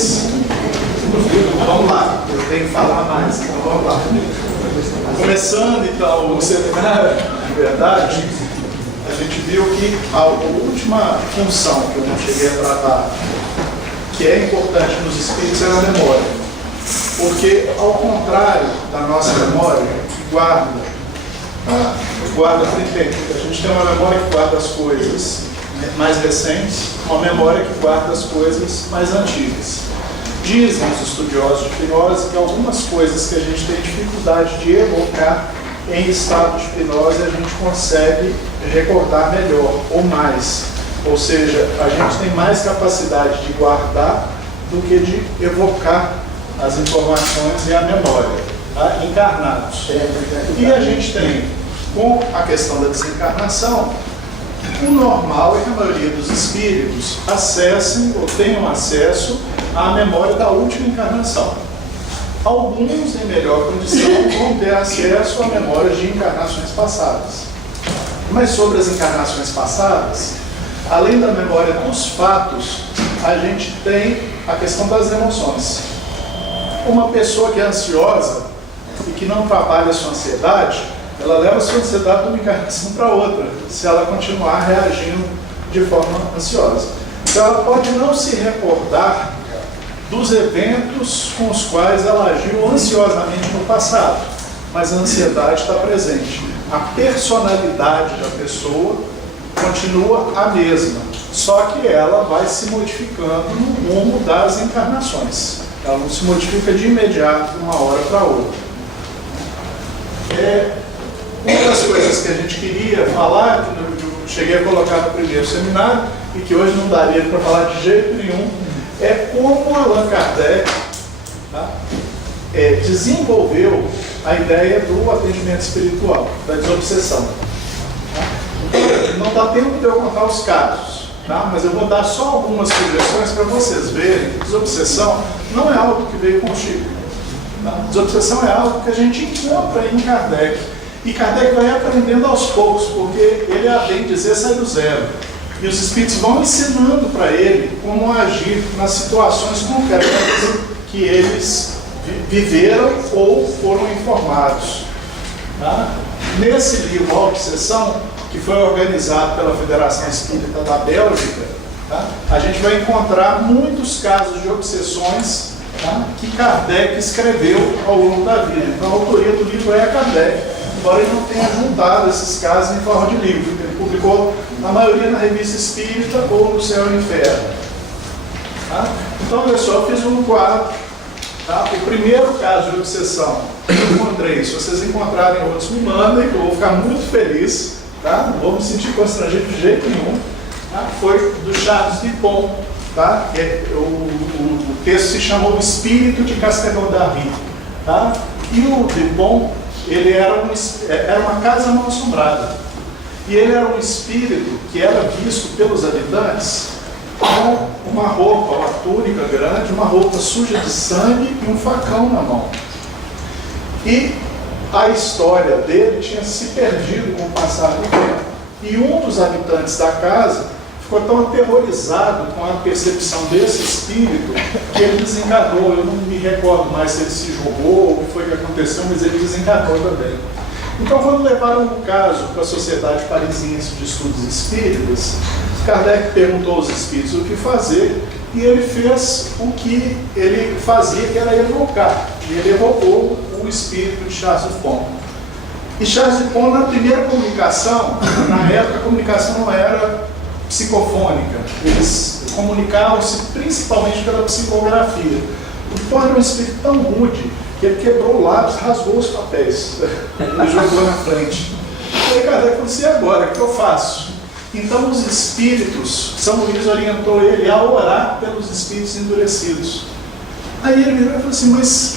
Mas, vamos lá, eu tenho que falar mais, então vamos lá. Começando então o seminário, de verdade, a gente viu que a última função que eu não cheguei a tratar, que é importante nos espíritos, é a memória. Porque, ao contrário da nossa memória, que guarda primeiro, a gente tem uma memória que guarda as coisas mais recentes, uma memória que guarda as coisas mais antigas. Dizem os estudiosos de hipnose que algumas coisas que a gente tem dificuldade de evocar em estado de hipnose a gente consegue recordar melhor ou mais. Ou seja, a gente tem mais capacidade de guardar do que de evocar as informações e a memória, tá? Encarnados. E a gente tem, com a questão da desencarnação, o normal é que a maioria dos espíritos acessem ou tenham acesso à memória da última encarnação. Alguns, em melhor condição, vão ter acesso a memórias de encarnações passadas. Mas sobre as encarnações passadas, além da memória dos fatos, a gente tem a questão das emoções. Uma pessoa que é ansiosa e que não trabalha a sua ansiedade, ela leva a sua ansiedade de uma encarnação para outra, se ela continuar reagindo de forma ansiosa. Então ela pode não se recordar dos eventos com os quais ela agiu ansiosamente no passado, mas a ansiedade está presente. A personalidade da pessoa continua a mesma, só que ela vai se modificando no rumo das encarnações. Ela não se modifica de imediato de uma hora para outra. Uma das coisas que a gente queria falar, que eu cheguei a colocar no primeiro seminário, e que hoje não daria para falar de jeito nenhum, é como Allan Kardec desenvolveu a ideia do atendimento espiritual, da desobsessão. Não dá tempo de eu contar os casos, mas eu vou dar só algumas sugestões para vocês verem que desobsessão não é algo que veio com o Chico. Desobsessão é algo que a gente encontra em Kardec. E Kardec vai aprendendo aos poucos, porque ele, a bem dizer, sai do zero. E os espíritos vão ensinando para ele como agir nas situações concretas que eles viveram ou foram informados. Nesse livro, A Obsessão, que foi organizado pela Federação Espírita da Bélgica, a gente vai encontrar muitos casos de obsessões que Kardec escreveu ao longo da vida. Então a autoria do livro é a Kardec, embora ele não tenha juntado esses casos em forma de livro. Ele publicou a maioria na Revista Espírita ou no Céu e Inferno. Então, olha só, eu fiz um quadro. O primeiro caso de obsessão que eu encontrei, se vocês encontrarem outros, me mandem, que eu vou ficar muito feliz, não vou me sentir constrangido de jeito nenhum. Foi do Charles Dupont. O texto se chamou O Espírito de Castelnaudary. E o Dupont, ele era uma casa mal assombrada. E ele era um espírito que era visto pelos habitantes com uma roupa, uma túnica grande, uma roupa suja de sangue e um facão na mão. E a história dele tinha se perdido com o passar do tempo. E um dos habitantes da casa ficou tão aterrorizado com a percepção desse espírito que ele desencarnou. Eu não me recordo mais se ele se jogou ou o que foi que aconteceu, mas ele desencarnou também. Então, quando levaram o caso para a Sociedade Parisiense de Estudos Espíritas, Kardec perguntou aos espíritos o que fazer, e ele fez o que ele fazia, que era evocar. E ele evocou o espírito de Charles Dupont. E Charles Dupont, na primeira comunicação, na época a comunicação não era psicofônica, eles comunicavam-se principalmente pela psicografia. O Dupont era um espírito tão rude que ele quebrou o lápis, rasgou os papéis e jogou na frente. E aí Kardec falou assim: e agora, o que eu faço? Então os espíritos, São Luís orientou ele a orar pelos espíritos endurecidos. Aí ele virou e falou assim: mas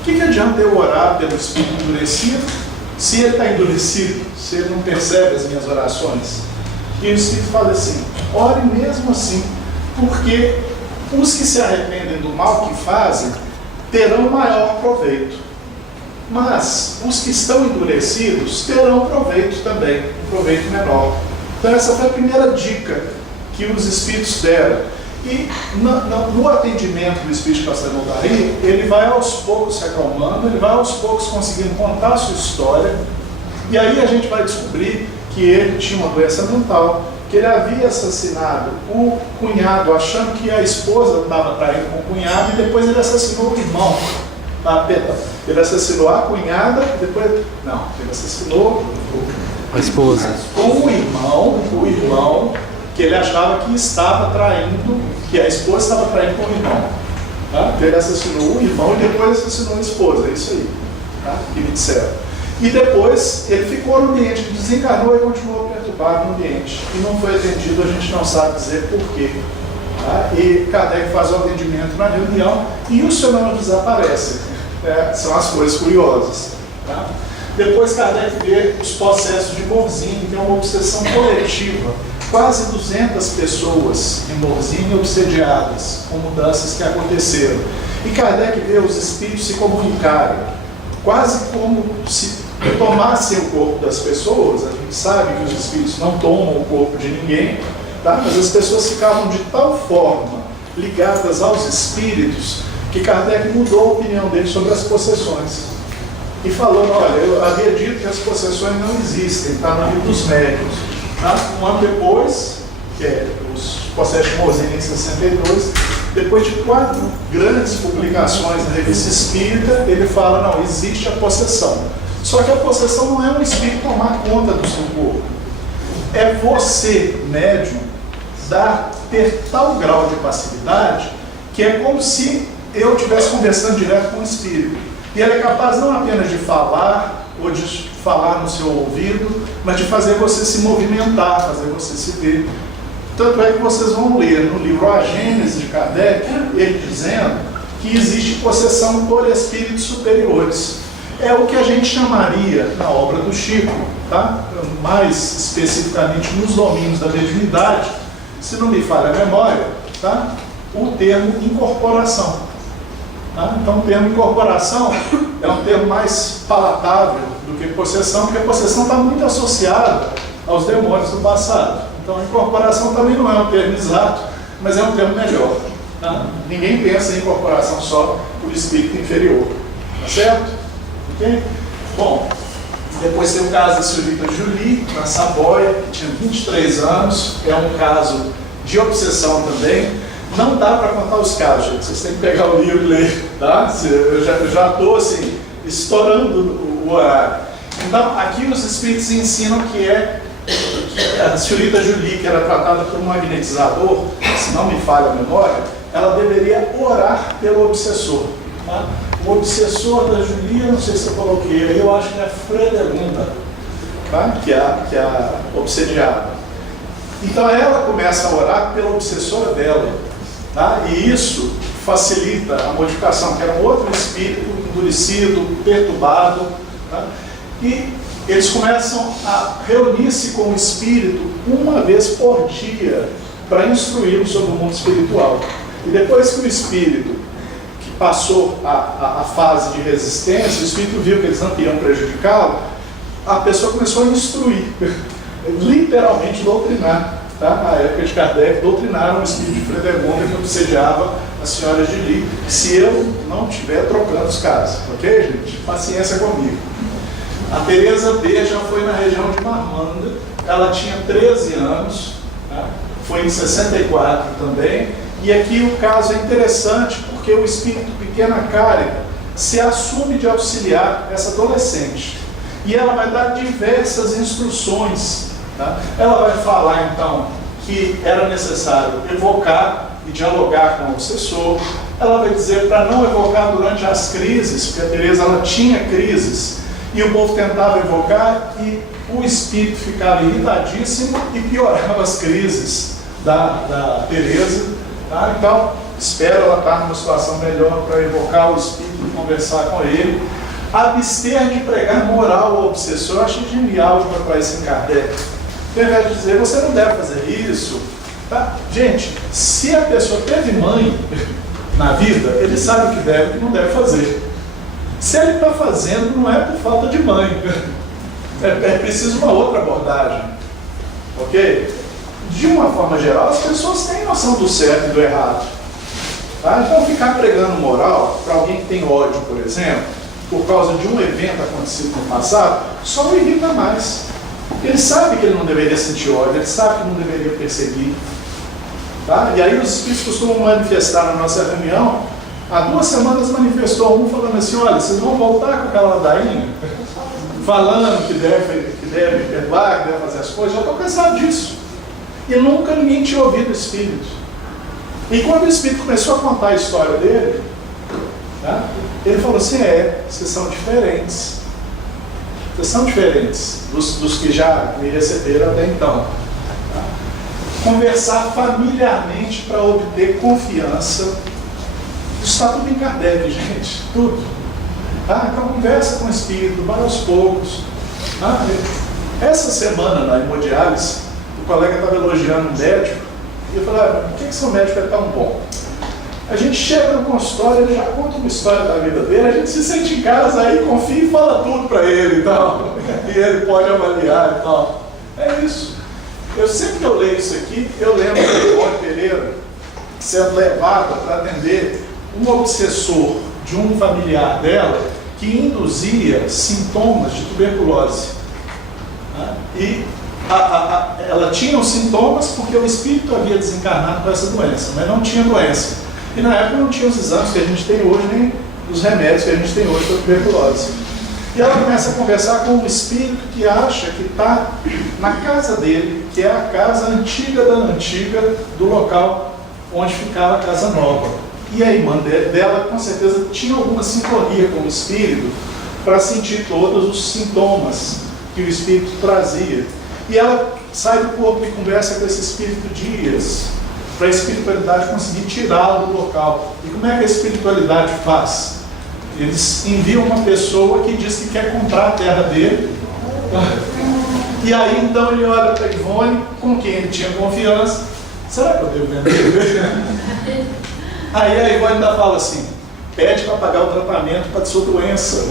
o que adianta eu orar pelo espírito endurecido se ele está endurecido, se ele não percebe as minhas orações? E o espírito fala assim: ore mesmo assim, porque os que se arrependem do mal que fazem terão maior proveito, mas os que estão endurecidos terão proveito também, um proveito menor. Então essa foi a primeira dica que os espíritos deram. E no atendimento do espírito de Castelnaudary, ele vai aos poucos se acalmando, ele vai aos poucos conseguindo contar a sua história, e aí a gente vai descobrir que ele tinha uma doença mental, que ele havia assassinado o cunhado, achando que a esposa estava traindo com o cunhado, e depois ele assassinou o irmão. Ele assassinou a cunhada, depois... Não, ele assassinou a esposa. Com o irmão que ele achava que estava traindo, que a esposa estava traindo com o irmão. Tá? Ele assassinou o irmão e depois assassinou a esposa, é isso aí, tá? Que me disseram. E depois ele ficou no ambiente, desencarnou e continuou perturbado no ambiente. E não foi atendido, a gente não sabe dizer porquê. Tá? E Kardec faz o atendimento na reunião e os fenômenos desaparecem. São as coisas curiosas. Tá? Depois Kardec vê os processos de Morzine, que é uma obsessão coletiva. Quase 200 pessoas em Morzine obsediadas com mudanças que aconteceram. E Kardec vê os espíritos se comunicarem, quase como se tomassem o corpo das pessoas. A gente sabe que os espíritos não tomam o corpo de ninguém, tá? Mas as pessoas ficavam de tal forma ligadas aos espíritos que Kardec mudou a opinião dele sobre as possessões. E falando, olha, eu havia dito que as possessões não existem, está no livro dos médiuns. Tá? Um ano depois, que é os processos de Morzine em 62, depois de 4 grandes publicações na revista Espírita, ele fala, não, existe a possessão. Só que a possessão não é um espírito tomar conta do seu corpo. É você, médium, ter tal grau de passividade que é como se eu estivesse conversando direto com o espírito. E ele é capaz não apenas de falar, ou de falar no seu ouvido, mas de fazer você se movimentar, fazer você se ver. Tanto é que vocês vão ler no livro A Gênese de Kardec, ele dizendo que existe possessão por espíritos superiores. É o que a gente chamaria, na obra do Chico, tá? Mais especificamente nos domínios da mediunidade, se não me falha a memória, tá? O termo incorporação. Tá? Então o termo incorporação é um termo mais palatável do que possessão, porque a possessão está muito associada aos demônios do passado. Então a incorporação também não é um termo exato, mas é um termo melhor. Tá? Ninguém pensa em incorporação só por espírito inferior. Tá certo? Okay? Bom, depois tem o caso da senhorita Julie, na Saboia, que tinha 23 anos, é um caso de obsessão também. Não dá para contar os casos, gente. Vocês têm que pegar o livro e ler, tá? Eu já estou assim, estourando o horário. Então, aqui os espíritos ensinam que a senhorita Julie, que era tratada por um magnetizador, se não me falha a memória, ela deveria orar pelo obsessor. Tá? O obsessor da Julie, eu não sei se eu coloquei aí, eu acho que é Fredegunda, tá? que é a obsediada. Então ela começa a orar pela obsessora dela. Tá? E isso facilita a modificação, que era um outro espírito endurecido, perturbado. Tá? E eles começam a reunir-se com o espírito uma vez por dia para instruí-lo sobre o mundo espiritual. E depois que o espírito que passou a fase de resistência, o espírito viu que eles não queriam prejudicá-lo, a pessoa começou a instruir, literalmente doutrinar. Tá? Na época de Kardec, doutrinaram o espírito de Fredegunda que obsediava a senhora Julie, se eu não estiver trocando os casos, ok, gente? Paciência comigo. A Teresa B já foi na região de Marmanda, ela tinha 13 anos, tá? Foi em 64 também, e aqui o caso é interessante porque o espírito Pequena Cárita se assume de auxiliar essa adolescente, e ela vai dar diversas instruções. Tá? Ela vai falar então que era necessário evocar e dialogar com o obsessor. Ela vai dizer para não evocar durante as crises, porque a Teresa ela tinha crises e o povo tentava evocar e o espírito ficava irritadíssimo e piorava as crises da Teresa. Tá? Então espera ela estar numa situação melhor para evocar o espírito e conversar com ele. Abster de pregar moral ao obsessor. Eu achei genial para isso em Kardec. Ele vai dizer, você não deve fazer isso. Tá? Gente, se a pessoa teve mãe na vida, ele sabe o que deve e o que não deve fazer. Se ele está fazendo, não é por falta de mãe. É preciso uma outra abordagem. Ok? De uma uma forma geral, as pessoas têm noção do certo e do errado. Tá? Então, ficar pregando moral para alguém que tem ódio, por exemplo, por causa de um evento acontecido no passado, só o irrita mais. Ele sabe que ele não deveria sentir ódio, ele sabe que não deveria perseguir. Tá? E aí os espíritos costumam manifestar na nossa reunião. Há 2 semanas manifestou um falando assim: olha, vocês vão voltar com aquela ladainha, falando que deve perdoar, que deve fazer as coisas. Eu estou cansado disso. E nunca ninguém tinha ouvido o Espírito. E quando o Espírito começou a contar a história dele, tá? Ele falou assim: vocês são diferentes. Vocês são diferentes dos que já me receberam até então. Tá? Conversar familiarmente para obter confiança. Isso está tudo em Kardec, gente. Tudo. Tá? Então conversa com o Espírito, vai aos poucos. Tá? Essa semana na hemodiálise, o colega estava elogiando um médico. E eu falei: por que seu médico é tão bom? A gente chega no consultório, ele já conta uma história da vida dele, a gente se sente em casa, aí confia e fala tudo para ele e tal. E ele pode avaliar e tal. É isso. Sempre que eu leio isso aqui, eu lembro de Ivone Pereira sendo levada para atender um obsessor de um familiar dela que induzia sintomas de tuberculose. E ela tinha os sintomas porque o espírito havia desencarnado com essa doença, mas não tinha doença. E na época não tinha os exames que a gente tem hoje, nem os remédios que a gente tem hoje para tuberculose. E ela começa a conversar com um espírito que acha que está na casa dele, que é a casa antiga da antiga do local onde ficava a casa nova. E a irmã dela, com certeza, tinha alguma sintonia com o espírito para sentir todos os sintomas que o espírito trazia. E ela sai do corpo e conversa com esse espírito dias, para a espiritualidade conseguir tirá-lo do local. E como é que a espiritualidade faz? Eles enviam uma pessoa que diz que quer comprar a terra dele. E aí então ele olha para Ivone, com quem ele tinha confiança. Será que eu devo vender? Aí a Ivone ainda fala assim: pede para pagar o tratamento para a sua doença.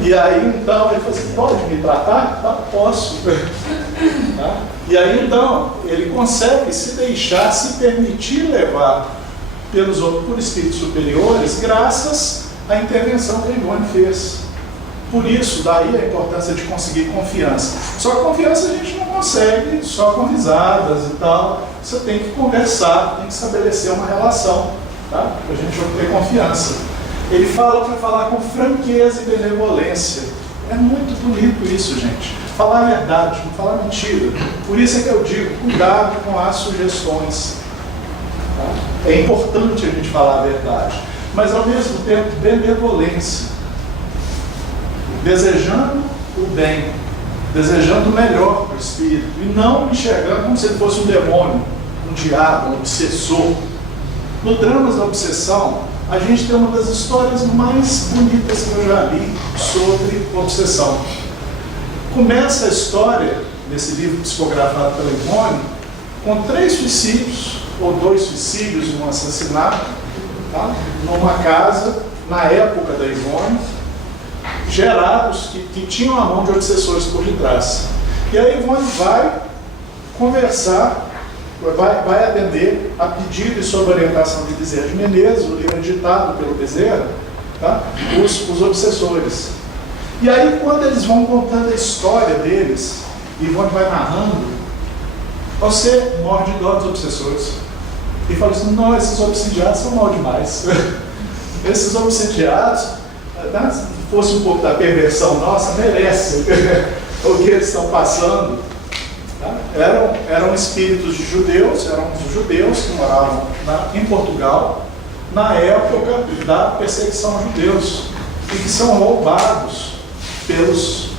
E aí então ele fala assim: pode me tratar? Tá, posso. Tá? E aí então ele consegue se deixar, se permitir levar por espíritos superiores, graças à intervenção que a Ivone fez. Por isso, daí a importância de conseguir confiança. Só que confiança a gente não consegue só com risadas e tal. Você tem que conversar, tem que estabelecer uma relação, tá? Para a gente obter confiança. Ele fala para falar com franqueza e benevolência. É muito bonito isso, gente. Falar a verdade, não falar mentira. Por isso é que eu digo: cuidado com as sugestões. Tá? É importante a gente falar a verdade, mas ao mesmo tempo benevolência, desejando o bem, desejando o melhor para o espírito, e não enxergando como se ele fosse um demônio, um diabo, um obsessor. No Dramas da Obsessão, a gente tem uma das histórias mais bonitas que eu já li sobre obsessão. Começa a história, nesse livro psicografado pela Ivone, com 3 suicídios, ou 2 suicídios e um assassinato, tá? Numa casa, na época da Ivone, gerados, que tinham a mão de obsessores por detrás. E a Ivone vai conversar, vai atender a pedido e sob orientação de Bezerra de Menezes, o livro editado pelo Bezerra, tá? Os obsessores. E aí, quando eles vão contando a história deles, e Ivone vai narrando, você morre de dó dos obsessores. E fala assim: não, esses obsidiados são mal demais. Esses obsidiados, se fosse um pouco da perversão nossa, merecem o que eles estão passando. Tá? Eram espíritos de judeus, eram os judeus que moravam em Portugal, na época da perseguição aos judeus, e que são roubados pelos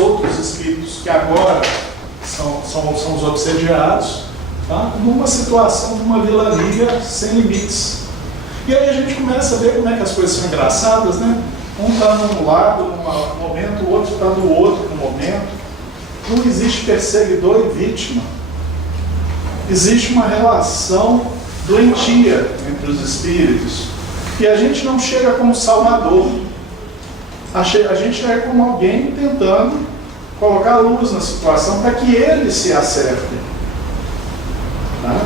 outros espíritos, que agora são os obsediados, tá? Numa situação de uma vilania sem limites. E aí a gente começa a ver como é que as coisas são engraçadas, né? Um está num lado num momento, o outro está no outro no momento. Não existe perseguidor e vítima. Existe uma relação doentia entre os espíritos. E a gente não chega como salvador. A gente chega como alguém tentando colocar luz na situação para que ele se acerte. Tá?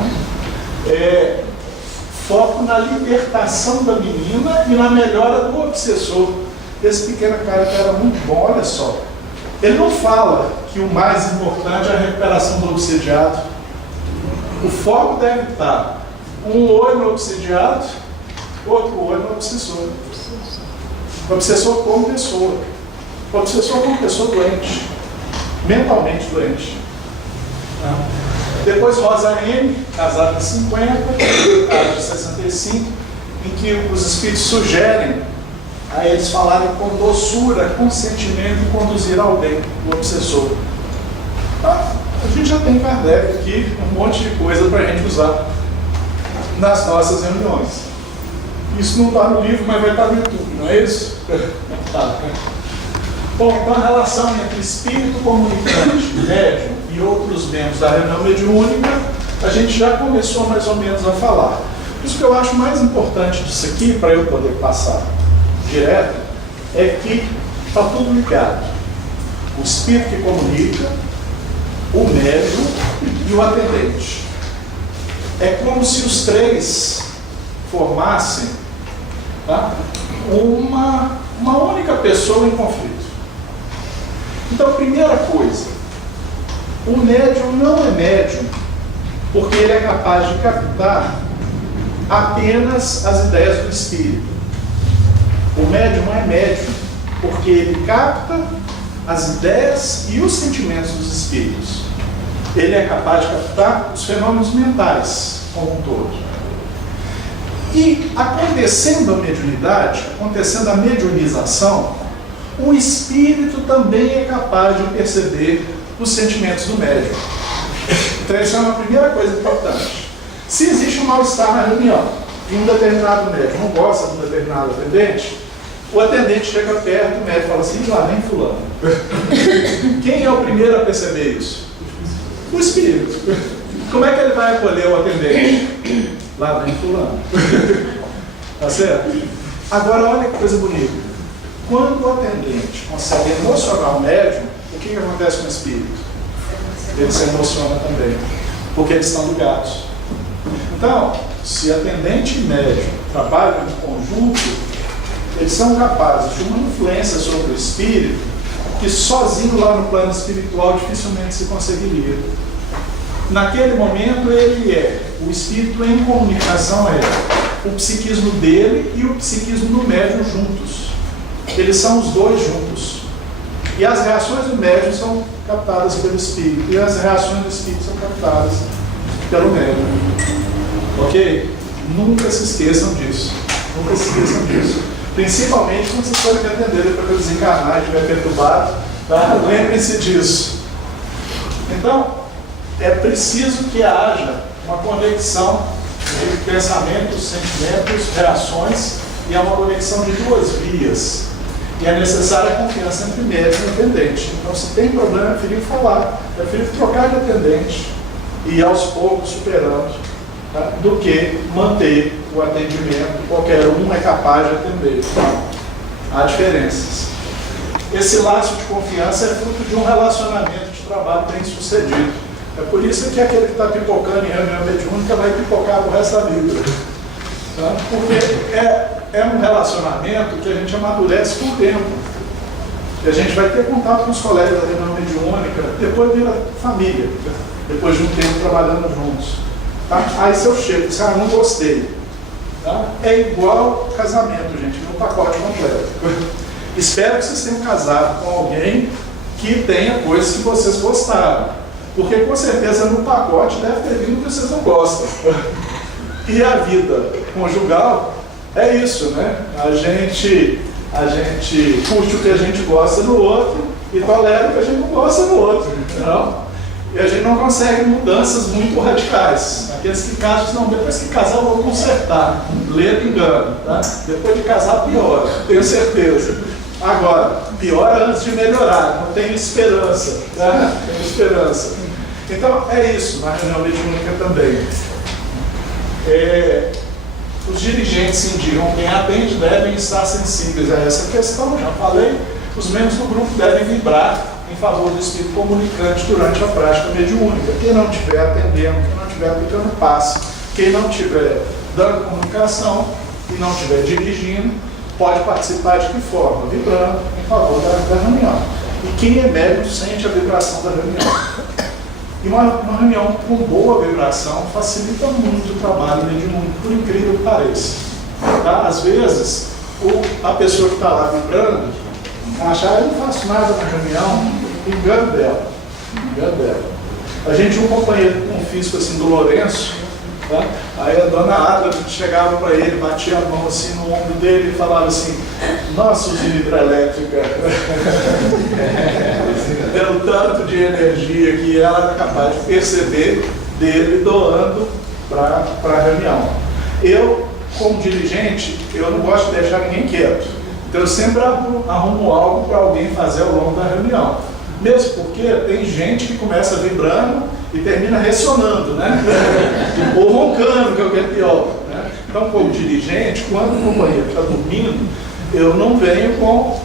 Foco na libertação da menina e na melhora do obsessor. Esse pequeno cara que era muito bom, olha só. Ele não fala que o mais importante é a recuperação do obsediado. O foco deve estar um olho no obsediado, outro olho no obsessor. O obsessor como pessoa. O obsessor como pessoa doente. Mentalmente doente. Depois Rosa M, casada em 50, cara de 65, em que os espíritos sugerem a eles falarem com doçura, com sentimento e conduzir ao bem, o obsessor. A gente já tem Kardec aqui, um monte de coisa para a gente usar nas nossas reuniões. Isso não está no livro, mas vai estar no YouTube, não é isso? Tá. Bom, então a relação entre espírito comunicante, médium e outros membros da reunião mediúnica, a gente já começou mais ou menos a falar. Isso que eu acho mais importante disso aqui, para eu poder passar direto, é que está tudo ligado. O espírito que comunica, o médium e o atendente. É como se os três formassem, tá, uma única pessoa em conflito. Então, primeira coisa, o médium não é médium porque ele é capaz de captar apenas as ideias do espírito. O médium é médium porque ele capta as ideias e os sentimentos dos espíritos. Ele é capaz de captar os fenômenos mentais como um todo. E acontecendo a mediunidade, acontecendo a mediunização, o espírito também é capaz de perceber os sentimentos do médium. Então essa é uma primeira coisa importante. Se existe um mal-estar na reunião e um determinado médium não gosta de um determinado atendente, o atendente chega perto, o médico fala assim: lá vem fulano. Quem é o primeiro a perceber isso? O espírito. Como é que ele vai acolher o atendente? Lá vem fulano. Tá certo? Agora olha que coisa bonita. Quando o atendente consegue emocionar o médium, o que acontece com o espírito? Ele se emociona também, porque eles estão ligados. Então, se atendente e médium trabalham em conjunto, eles são capazes de uma influência sobre o espírito que sozinho lá no plano espiritual dificilmente se conseguiria. Naquele momento o espírito em comunicação o psiquismo dele e o psiquismo do médium juntos. Eles são os dois juntos. E as reações do médium são captadas pelo espírito, e as reações do espírito são captadas pelo médium. Ok? Nunca se esqueçam disso. Nunca se esqueçam disso. Principalmente quando vocês forem me atender depois que eu desencarnar e estiver perturbado, tá? Lembrem-se disso. Então, é preciso que haja uma conexão de pensamentos, sentimentos, reações, e é uma conexão de duas vias. E é necessária a confiança entre médium e atendente. Então, se tem problema, é preferível falar, é preferível trocar de atendente e ir aos poucos superando, tá? Do que manter o atendimento, qualquer um é capaz de atender. Há diferenças. Esse laço de confiança é fruto de um relacionamento de trabalho bem sucedido. É por isso que aquele que está pipocando em reunião mediúnica vai pipocar o resto da vida. Tá? Porque é um relacionamento que a gente amadurece com o tempo. E a gente vai ter contato com os colegas da reunião mediúnica, depois vira família, depois de um tempo trabalhando juntos. Tá? Aí se eu chego e não gostei. Tá? É igual casamento, gente, no pacote completo. Espero que vocês tenham casado com alguém que tenha coisas que vocês gostaram. Porque com certeza no pacote deve ter vindo que vocês não gostam. E a vida conjugal é isso, né? A gente curte o que a gente gosta no outro e tolera o que a gente não gosta no outro. Não? E a gente não consegue mudanças muito radicais. Aqueles que casam, não, depois que casar eu vou consertar. Ledo engano, tá? Depois de casar piora, tenho certeza. Agora, piora antes de melhorar, não tenho esperança, tá? Tenho esperança. Então, é isso na reunião mediúnica também. Os dirigentes indicam quem atende devem estar sensíveis a essa questão, já falei. Os membros do grupo devem vibrar em favor do espírito comunicante durante a prática mediúnica. Quem não estiver atendendo, quem não estiver aplicando passe, quem não estiver dando comunicação e não estiver dirigindo, pode participar de que forma? Vibrando em favor da reunião. E quem é médium sente a vibração da reunião. E uma reunião com boa vibração facilita muito o trabalho mediúnico, por incrível que pareça. Tá? Às vezes, a pessoa que está lá vibrando, acha, eu não faço nada na reunião, engano dela. A gente tinha um companheiro de confisco assim, do Lourenço, tá? Aí a dona Ada chegava para ele, batia a mão assim no ombro dele e falava assim, nossa, usina hidrelétrica, deu tanto de energia que ela era capaz de perceber dele doando para a reunião. Eu, como dirigente, eu não gosto de deixar ninguém quieto. Então eu sempre arrumo algo para alguém fazer ao longo da reunião. Mesmo porque tem gente que começa vibrando e termina ressonando, né? Ou roncando, que é o que é pior. Né? Então, como dirigente, quando o companheiro está dormindo, eu não venho com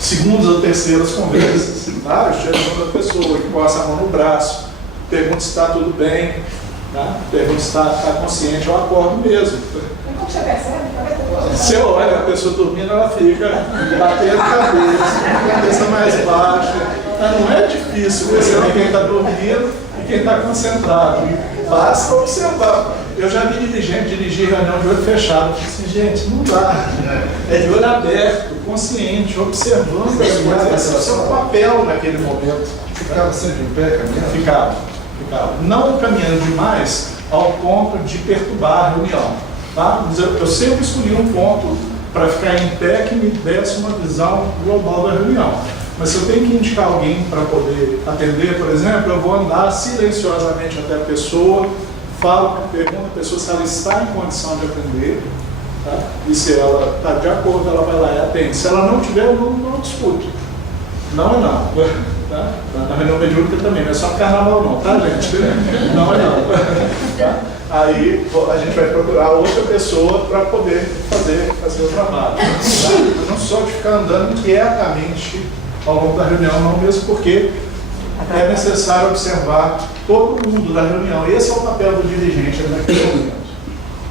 segundas ou terceiras conversas. Tá? Eu chego para a pessoa que posta a mão no braço, pergunto se está tudo bem, tá? Pergunto se está consciente, eu acordo mesmo. Como você percebe? Você olha a pessoa dormindo, ela fica batendo a cabeça mais baixa. Mas não é difícil perceber quem está dormindo e quem está concentrado. Basta observar. Eu já vi dirigente dirigir reunião de olho fechado. Eu falei assim, gente, não dá. É de olho aberto, consciente, observando as coisas. Esse é o seu papel naquele momento. Ficava sempre em pé, caminhando? Ficava. Não caminhando demais ao ponto de perturbar a reunião. Tá? Mas eu sempre escolhi um ponto para ficar em pé que me desse uma visão global da reunião. Mas se eu tenho que indicar alguém para poder atender, por exemplo, eu vou andar silenciosamente até a pessoa, pergunto à pessoa se ela está em condição de atender, tá? E se ela está de acordo, ela vai lá e atende. Se ela não tiver, eu não discuto. Não é não. Tá? Na reunião mediúnica também, não é só carnaval não, tá, gente? Não é não. Tá? Aí a gente vai procurar outra pessoa para poder fazer o trabalho. Tá? Não só de ficar andando quietamente ao longo da reunião, não, mesmo porque é necessário observar todo mundo da reunião. Esse é o papel do dirigente naquele momento.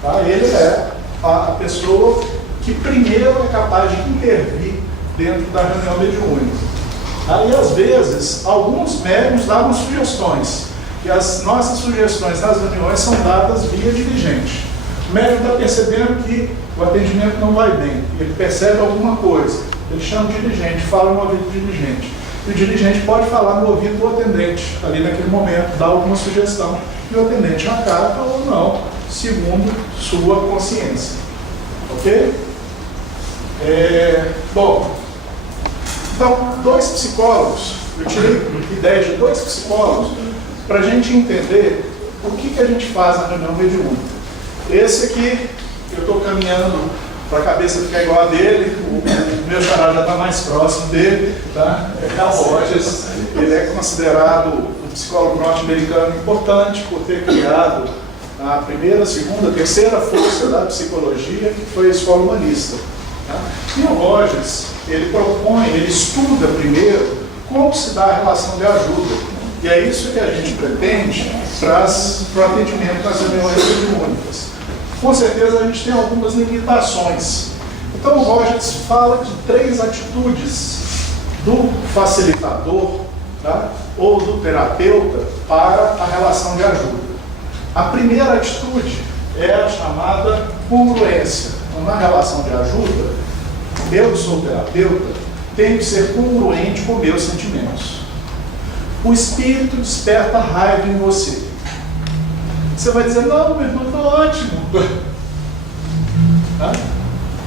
Tá? Ele é a pessoa que primeiro é capaz de intervir dentro da reunião mediúnica. Aí, às vezes, alguns médiuns davam sugestões. E as nossas sugestões nas reuniões são dadas via dirigente. O médium está percebendo que o atendimento não vai bem. Ele percebe alguma coisa. Ele chama o dirigente, fala no ouvido do dirigente. E o dirigente pode falar no ouvido do atendente, ali naquele momento, dar alguma sugestão. E o atendente acata ou não, segundo sua consciência. Ok? Bom, então, dois psicólogos, eu tirei ideia de dois psicólogos para a gente entender o que a gente faz na reunião mediúnica. Esse aqui, eu estou caminhando para a cabeça ficar igual a dele, o meu xará já está mais próximo dele, tá? É Carl Rogers, ele é considerado um psicólogo norte-americano importante por ter criado a primeira, segunda, terceira força da psicologia, que foi a escola humanista. Tá? E o Rogers, ele estuda primeiro como se dá a relação de ajuda. E é isso que a gente pretende para o atendimento das reuniões mediúnicas. Com certeza a gente tem algumas limitações. Então o Rogers fala de 3 atitudes do facilitador, tá? Ou do terapeuta para a relação de ajuda. A primeira atitude é a chamada congruência. Então, na relação de ajuda, eu que sou terapeuta, tenho que ser congruente com meus sentimentos. O espírito desperta raiva em você. Você vai dizer, não, meu irmão, está ótimo. Tá?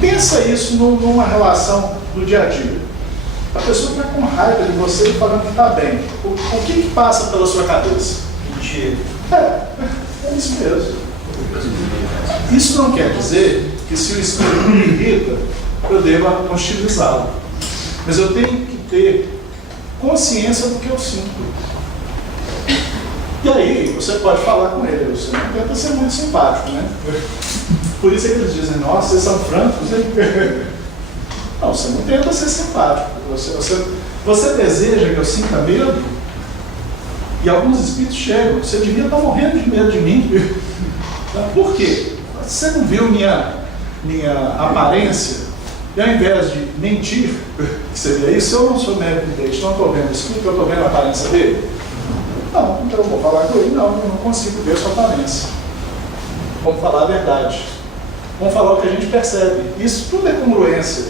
Pensa isso numa relação do dia a dia. A pessoa está com raiva de você falando que está bem. O que passa pela sua cabeça? Mentira. É isso mesmo. Isso não quer dizer que se o espírito me irrita, eu deva hostilizá-lo. Mas eu tenho que ter consciência do que eu sinto. E aí, você pode falar com ele, você não tenta ser muito simpático, né? Por isso é que eles dizem, nossa, vocês são francos, hein? Não, você não tenta ser simpático. Você deseja que eu sinta medo? E alguns espíritos chegam, você devia estar morrendo de medo de mim. Por quê? Você não viu minha aparência? E ao invés de mentir, você vê isso, eu não sou médico vidente, não estou vendo o espírito, eu estou vendo a aparência dele? Não, então eu vou falar com ele, não, eu não consigo ver a sua aparência. Vamos falar a verdade. Vamos falar o que a gente percebe. Isso tudo é congruência.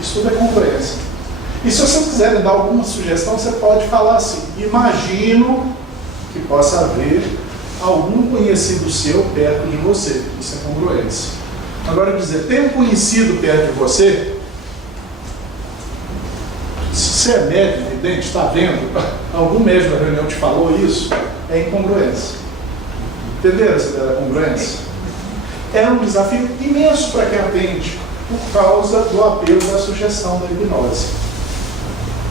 Isso tudo é congruência. E se vocês quiserem dar alguma sugestão, você pode falar assim: imagino que possa haver algum conhecido seu perto de você. Isso é congruência. Agora dizer, tem um conhecido perto de você? Se você é médico, vidente, está vendo, algum médico da reunião te falou isso, é incongruência. Entenderam essa ideia da congruência? É um desafio imenso para quem atende, por causa do apelo da sugestão da hipnose.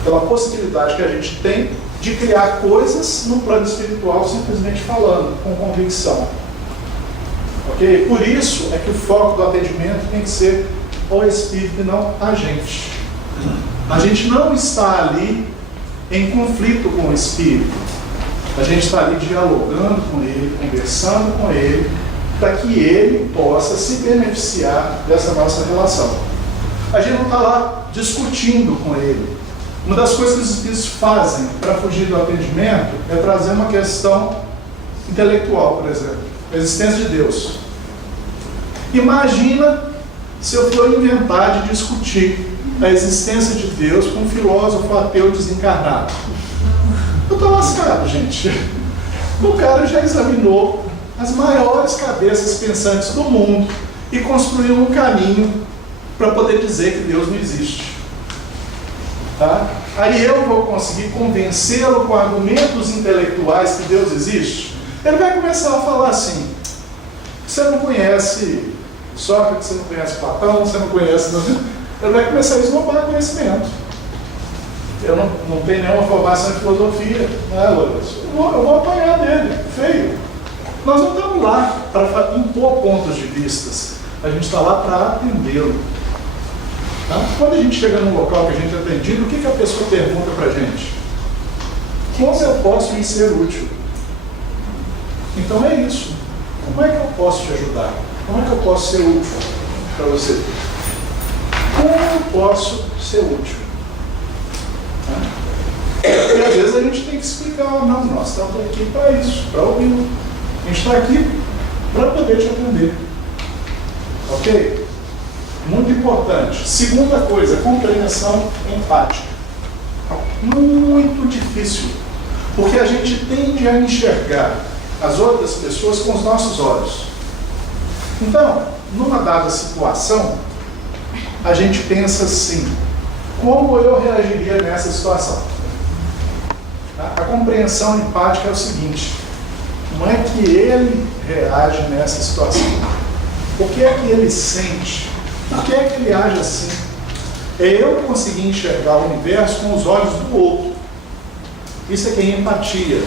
Pela possibilidade que a gente tem de criar coisas no plano espiritual simplesmente falando, com convicção. Ok? Por isso é que o foco do atendimento tem que ser o espírito e não a gente. A gente não está ali em conflito com o espírito. A gente está ali dialogando com ele, conversando com ele, para que ele possa se beneficiar dessa nossa relação. A gente não está lá discutindo com ele. Uma das coisas que os espíritos fazem para fugir do atendimento é trazer uma questão intelectual, por exemplo, a existência de Deus. Imagina se eu for inventar de discutir a existência de Deus com um filósofo ateu desencarnado. Eu estou lascado, gente. O cara já examinou as maiores cabeças pensantes do mundo e construiu um caminho para poder dizer que Deus não existe. Tá? Aí eu vou conseguir convencê-lo com argumentos intelectuais que Deus existe? Ele vai começar a falar assim: você não conhece Sócrates, você não conhece Platão, você não conhece... Ele vai começar a esnobar conhecimento. Eu não tenho nenhuma formação em filosofia, né, Lourenço? Eu vou apanhar dele, feio. Nós não estamos lá para impor pontos de vistas, a gente está lá para atendê-lo. Tá? Quando a gente chega num local que a gente é atendido, o que a pessoa pergunta para a gente? Como eu posso lhe ser útil? Então é isso. Como é que eu posso te ajudar? Como é que eu posso ser útil para você? Como eu posso ser útil? Tá? E às vezes a gente tem que explicar: não, nós estamos aqui para isso, para ouvir. A gente está aqui para poder te atender. Ok? Muito importante. Segunda coisa, compreensão empática. Muito difícil, porque a gente tende a enxergar as outras pessoas com os nossos olhos. Então, numa dada situação, a gente pensa assim: como eu reagiria nessa situação? A compreensão empática é o seguinte: não é que ele reage nessa situação, o que é que ele sente? Por que é que ele age assim? É eu conseguir enxergar o universo com os olhos do outro. Isso é que é empatia.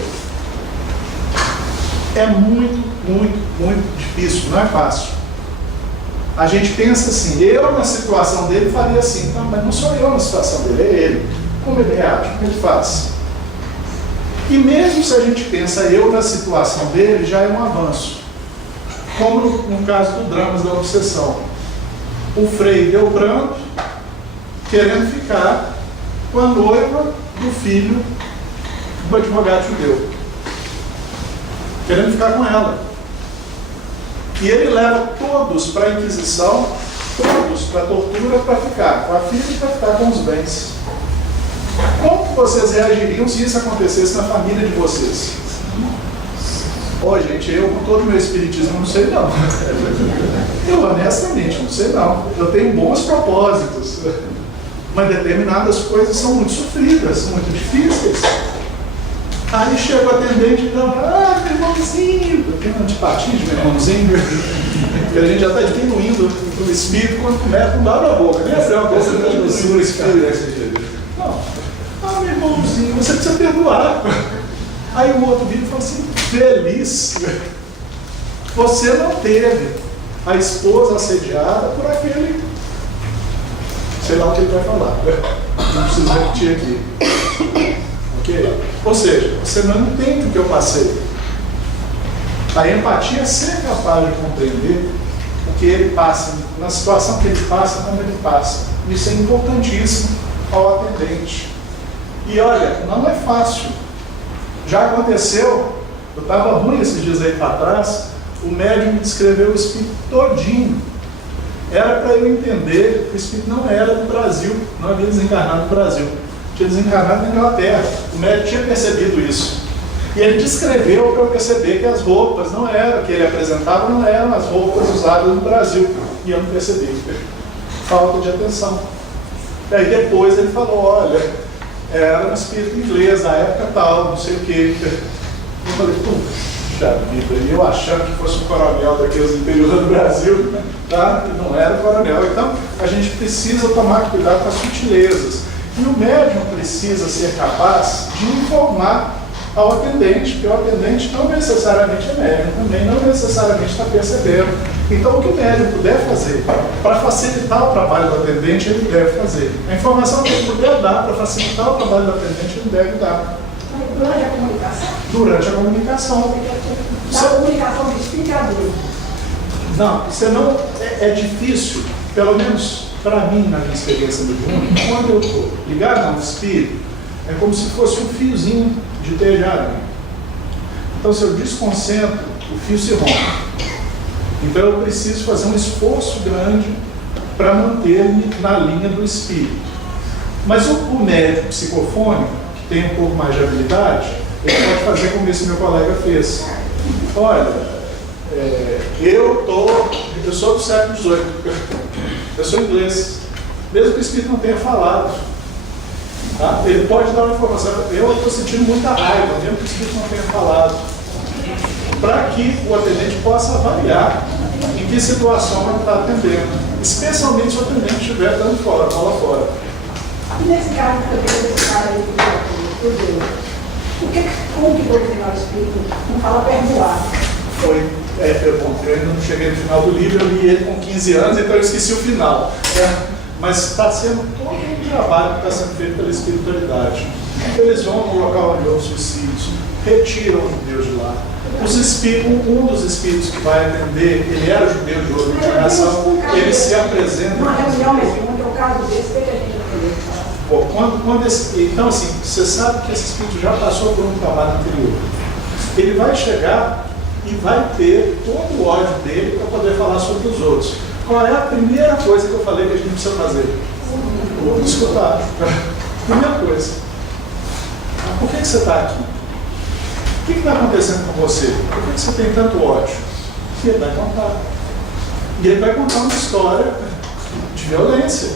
É muito, muito, muito difícil, não é fácil. A gente pensa assim: eu na situação dele faria assim. Não, mas não sou eu na situação dele, é ele. Como ele reage? Como ele faz? E mesmo se a gente pensa eu na situação dele, já é um avanço. Como no caso do Dramas da Obsessão. O Frei deu branco, querendo ficar com a noiva do filho do advogado judeu. Querendo ficar com ela. E ele leva todos para a Inquisição, todos para a tortura, para ficar com a filha e para ficar com os bens. Como que vocês reagiriam se isso acontecesse na família de vocês? Ô, gente, eu com todo o meu espiritismo não sei não. Eu honestamente não sei não. Eu tenho bons propósitos, mas determinadas coisas são muito sofridas, muito difíceis. Aí chega o atendente e fala: meu irmãozinho, eu tenho uma antipatia de meu irmãozinho, porque a gente já está diminuindo o espírito quando começa a dar na boca, né? Essa é uma coisa que diminui o espírito. Não. Meu irmãozinho, você precisa perdoar. Aí o outro vira e fala assim: feliz, você não teve a esposa assediada por aquele, sei lá o que ele vai falar. não preciso repetir aqui. Ok? Ou seja, você não entende o que eu passei. A empatia é ser capaz de compreender o que ele passa, na situação que ele passa, como ele passa. Isso é importantíssimo ao atendente. E olha, não é fácil. Já aconteceu, eu estava ruim esses dias aí para trás, o médium me descreveu o espírito todinho. Era para eu entender que o espírito não era do Brasil, não havia desencarnado no Brasil, tinha desencarnado na Inglaterra. O médium tinha percebido isso. E ele descreveu para eu perceber que as roupas não eram, que ele apresentava não eram as roupas usadas no Brasil. E eu não percebi. Falta de atenção. E aí depois ele falou, olha, era um espírito inglês, na época tal, não sei o quê. Eu falei, puxa vida, e eu achando que fosse um coronel daqueles interiores do Brasil, tá? E não era um coronel. Então, a gente precisa tomar cuidado com as sutilezas. E o médium precisa ser capaz de informar ao atendente, porque o atendente não necessariamente é médium, também não necessariamente está percebendo. Então, o que o médium puder fazer para facilitar o trabalho do atendente, ele deve fazer. A informação que ele puder dar para facilitar o trabalho do atendente, ele deve dar. Durante a comunicação? Durante a comunicação. Da comunicação do espírito a Deus. Não, você não. É difícil, pelo menos para mim, na minha experiência mediúnica, quando eu estou ligado ao espírito, é como se fosse um fiozinho de teia de aranha. Então, se eu desconcentro, o fio se rompe. Então, eu preciso fazer um esforço grande para manter-me na linha do espírito. Mas o médico psicofônico, que tem um pouco mais de habilidade, ele pode fazer como esse meu colega fez. Olha, eu sou do século XVIII, eu sou inglês, mesmo que o espírito não tenha falado. Tá? Ele pode dar uma informação, eu estou sentindo muita raiva, mesmo que o espírito não tenha falado, para que o atendente possa avaliar em que situação ele está atendendo, especialmente se o atendente estiver dando bola fora. E nesse caso, desse cara aí, como que foi treinar o espírito? Não fala perdoar. Eu ainda não cheguei no final do livro, eu li ele com 15 anos, então eu esqueci o final. Mas está sendo todo um trabalho que está sendo feito pela espiritualidade. Eles vão no local onde houve suicídios, retiram os judeus de lá. Um dos espíritos que vai atender, ele era judeu de outra encarnação, ele se apresenta. Uma reunião mesmo, onde é o caso desse, que a gente aprendeu. Então, assim, você sabe que esse espírito já passou por um trabalho anterior. Ele vai chegar e vai ter todo o ódio dele para poder falar sobre os outros. Qual é a primeira coisa que eu falei que a gente precisa fazer? Escutar. Primeira coisa. Por que você está aqui? O que está acontecendo com você? Por que você tem tanto ódio? E ele vai contar. E ele vai contar uma história de violência.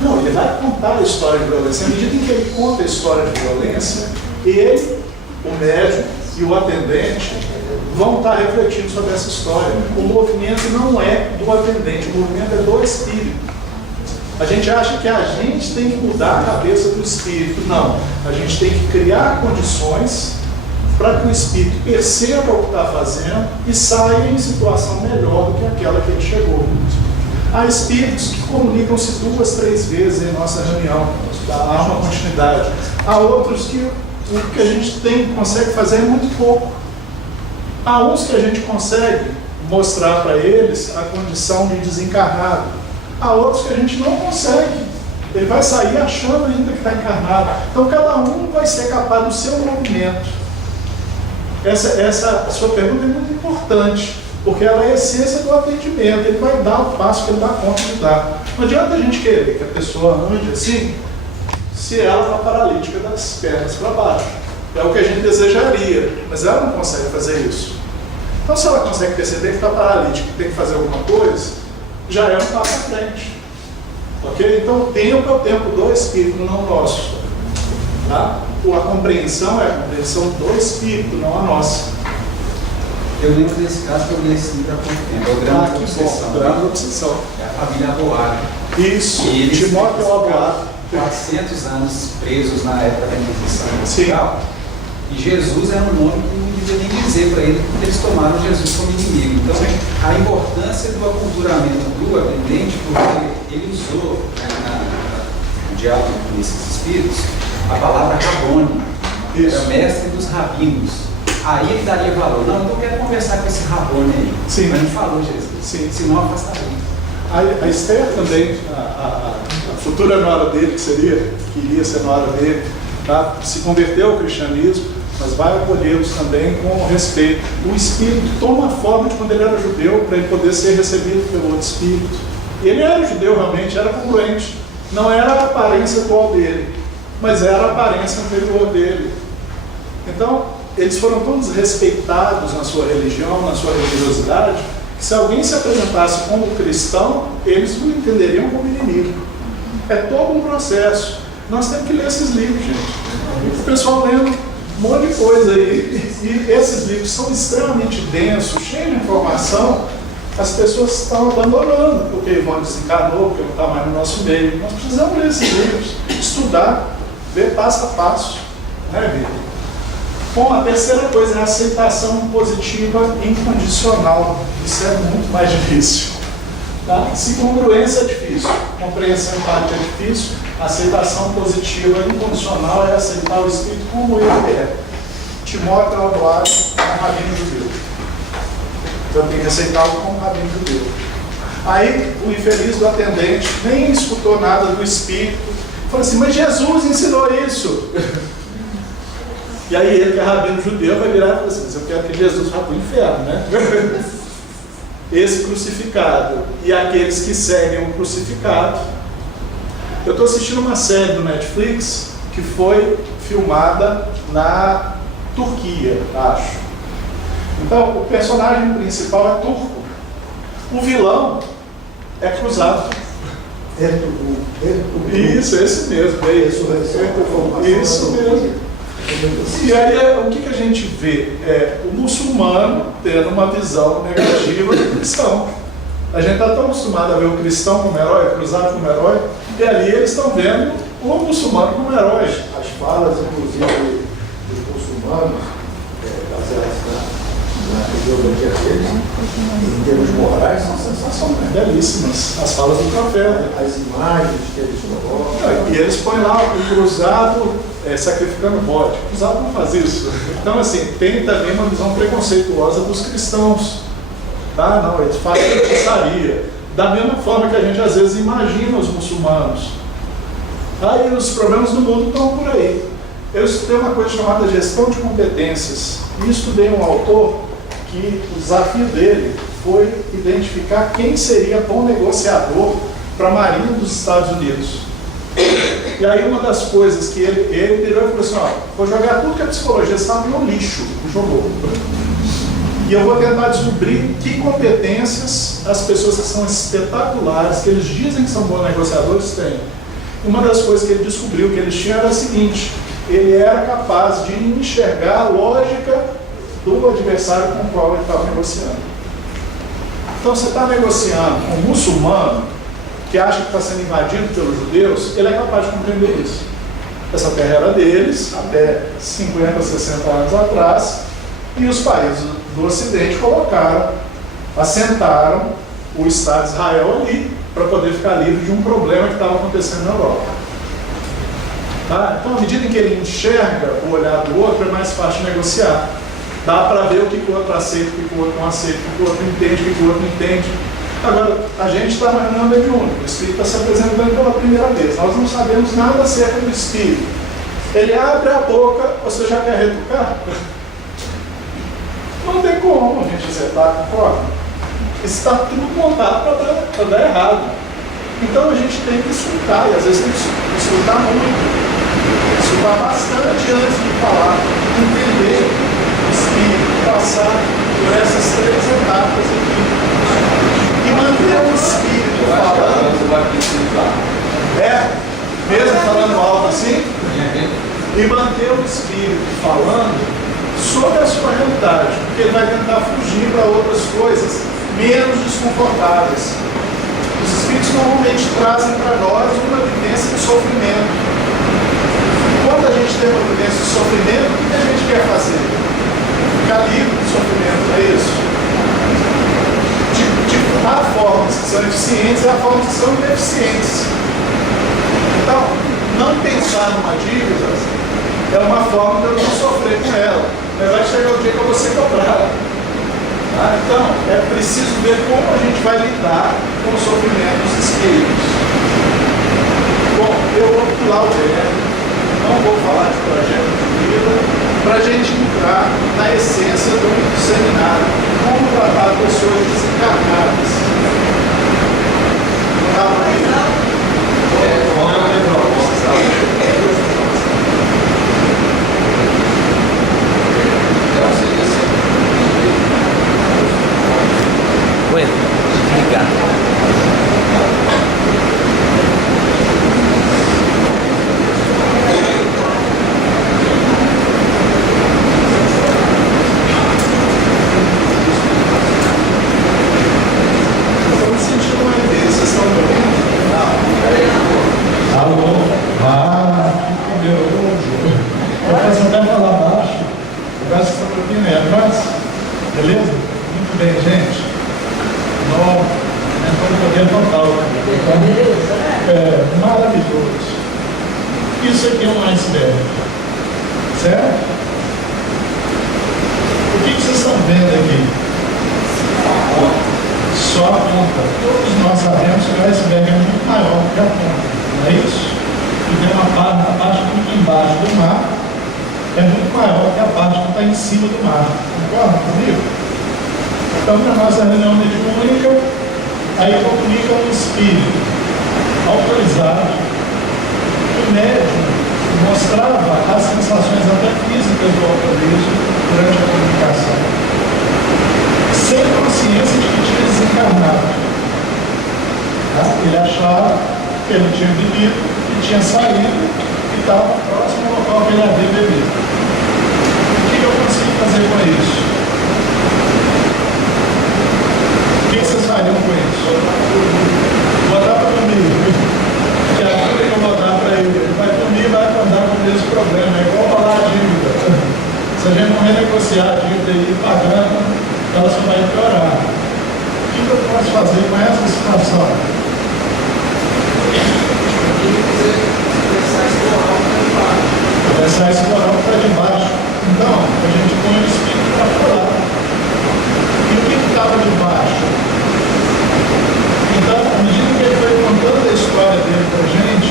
Não, ele vai contar a história de violência. À medida em que ele conta a história de violência, ele, o médium e o atendente vão estar refletindo sobre essa história. O movimento não é do atendente, o movimento é do espírito. A gente acha que a gente tem que mudar a cabeça do espírito. Não. A gente tem que criar condições para que o espírito perceba o que está fazendo e saia em situação melhor do que aquela que ele chegou. Há espíritos que comunicam-se 2, 3 vezes em nossa reunião. Há uma continuidade. Há outros que o que a gente consegue fazer é muito pouco. Há uns que a gente consegue mostrar para eles a condição de desencarnado. Há outros que a gente não consegue. Ele vai sair achando ainda que está encarnado. Então cada um vai ser capaz do seu movimento. Essa sua pergunta é muito importante, porque ela é a essência do atendimento. Ele vai dar o passo que ele dá conta de dar. Não adianta a gente querer que a pessoa ande assim, se ela está paralítica das pernas para baixo. É o que a gente desejaria, mas ela não consegue fazer isso. Então, se ela consegue perceber que está paralítica e tem que fazer alguma coisa, já é um passo à frente. Ok? Então, o tempo é o tempo do Espírito, não nosso. Tá? A compreensão é a compreensão do Espírito, não a nossa. Eu lembro desse caso que eu li esse livro há pouco tempo. É o Drama da Obsessão. Drama da Obsessão. É a família Aboado. Isso, E eles Timóteo Aboado. 400 anos presos na época da Inquisição em Sim. Portugal. E Jesus era um nome que não devia nem dizer para ele, porque eles tomaram Jesus como inimigo. Então, a importância do aculturamento do atendente, porque ele usou, na diálogo com esses espíritos, a palavra Rabone, Isso. é o mestre dos rabinos. Aí ele daria valor. Não, eu quero conversar com esse Rabone aí. Sim. Mas não falou Jesus. Sim. Senão afastaria. A Esther também, a futura nora dele, que iria ser nora dele, tá? Se converteu ao cristianismo, mas vai acolhê-los também com respeito. O espírito toma a forma de quando ele era judeu, para ele poder ser recebido pelo outro espírito. Ele era judeu realmente, era congruente. Não era a aparência atual dele, mas era a aparência anterior dele. Então, eles foram tão desrespeitados na sua religião, na sua religiosidade, que se alguém se apresentasse como cristão, eles o entenderiam como inimigo. É todo um processo. Nós temos que ler esses livros, gente. O pessoal lendo um monte de coisa aí, e esses livros são extremamente densos, cheios de informação. As pessoas estão abandonando, porque o Ivone desencarnou, porque não está mais no nosso meio. Nós precisamos ler esses livros, estudar, ver passo a passo, né, Vitor? Bom, a terceira coisa é a aceitação positiva incondicional. Isso é muito mais difícil. Tá? Se congruência é difícil, compreensão empática é difícil, aceitação positiva incondicional é aceitar o Espírito como ele é. Timóteo Aldoado é um rabino judeu. Então tem que aceitá-lo como rabino judeu. Aí o infeliz do atendente nem escutou nada do Espírito, falou assim, mas Jesus ensinou isso. E aí ele, que é rabino judeu, vai virar e falar assim, mas eu quero que Jesus vá para o inferno, né? Esse crucificado e aqueles que seguem o crucificado. Eu estou assistindo uma série do Netflix que foi filmada na Turquia, acho. Então, o personagem principal é turco. O vilão é cruzado. Isso, esse mesmo. Isso mesmo. E aí, o que a gente vê? É o muçulmano tendo uma visão negativa do cristão. A gente está tão acostumado a ver o cristão como herói, cruzado como herói, e ali eles estão vendo o muçulmano como herói. As falas, inclusive, dos muçulmanos, baseadas na ideologia deles, em termos morais, são sensacionais. Belíssimas. As falas do profeta. As imagens que eles colocam. E eles põem lá o cruzado sacrificando bode. O cruzado não faz isso. Então, assim, tem também uma visão preconceituosa dos cristãos. Tá? Não, eles fazem feitiçaria. Da mesma forma que a gente às vezes imagina os muçulmanos. Tá? E os problemas do mundo estão por aí. Eu estudei uma coisa chamada gestão de competências. E estudei um autor que o desafio dele foi identificar quem seria bom negociador para a Marinha dos Estados Unidos. E aí uma das coisas que ele virou e falou assim, ó, vou jogar tudo que a psicologia sabe no lixo, jogou. E eu vou tentar descobrir que competências as pessoas que são espetaculares, que eles dizem que são bons negociadores, têm. Uma das coisas que ele descobriu que eles tinham era a seguinte, ele era capaz de enxergar a lógica do adversário com o qual ele estava negociando. Então, você está negociando com um muçulmano que acha que está sendo invadido pelos judeus, ele é capaz de compreender isso. Essa terra era deles, até 50, 60 anos atrás, e os países do Ocidente assentaram o Estado de Israel ali, para poder ficar livre de um problema que estava acontecendo na Europa. Tá? Então, à medida em que ele enxerga o olhar do outro, é mais fácil negociar. Dá para ver o que o outro aceita, o que o outro não aceita, o que o outro entende, o que o outro não entende. Agora, a gente está na reunião mediúnica, o Espírito está se apresentando pela primeira vez. Nós não sabemos nada acerca do Espírito. Ele abre a boca, você já quer retrucar? Não tem como a gente acertar, concorda? Está tudo montado para dar errado. Então a gente tem que escutar, e às vezes tem que escutar muito. Escutar bastante antes de falar, entender o Espírito, passar por essas 3 etapas aqui. E manter o Espírito falando. Mesmo falando alto assim? E manter o Espírito falando sobre a sua realidade, porque ele vai tentar fugir para outras coisas menos desconfortáveis. Os Espíritos normalmente trazem para nós uma vivência de sofrimento. Quando a gente tem uma vivência de sofrimento, o que a gente quer fazer? Ficar livre do sofrimento, não é isso? Há formas que são eficientes e há formas que são ineficientes. Então, não pensar numa dívida é uma forma de eu não sofrer com ela. Mas vai chegar o dia que eu vou ser cobrado. Tá? Então, é preciso ver como a gente vai lidar com os sofrimentos espíritos. Bom, eu vou pular o verbo, não vou falar de projeto de vida, para a gente entrar na essência do seminário, como tratar pessoas desencarnadas. Bueno, ligar. Estou me sentindo mais vezes, vocês estão me ouvindo? Alô? Ah, que poderoso. Eu posso até falar baixo. Eu acho que essa propina é atrás. Beleza? Muito bem, gente. Nós entramos no poder total. Então, maravilhoso. Isso aqui é um iceberg. Certo? O que vocês estão vendo aqui? Só a ponta. Todos nós sabemos que o iceberg é muito maior que a ponta. Não é isso? E tem uma parte, a parte que fica embaixo do mar é muito maior que a parte que está em cima do mar. Concorda comigo? Então, na nossa reunião mediúnica, aí comunica um espírito autorizado, que o médium mostrava as sensações até físicas do alcoolismo durante a comunicação, sem consciência de que tinha desencarnado. Tá? Ele achava que ele tinha bebido, que tinha saído e estava próximo ao local que ele havia bebido. O que eu consegui fazer com isso? O que vocês fariam com isso? Botar para dormir. Que a dívida que eu botar para ele, ele vai dormir e vai acordar com o mesmo problema. É igual falar a dívida. Se a gente não renegociar a dívida e ir pagando, ela só vai piorar. O que eu posso fazer com essa situação? Começar a explorar para debaixo. Então, a gente põe o espírito para fora. E o que estava debaixo? Então, à medida que ele foi contando a história dele para a gente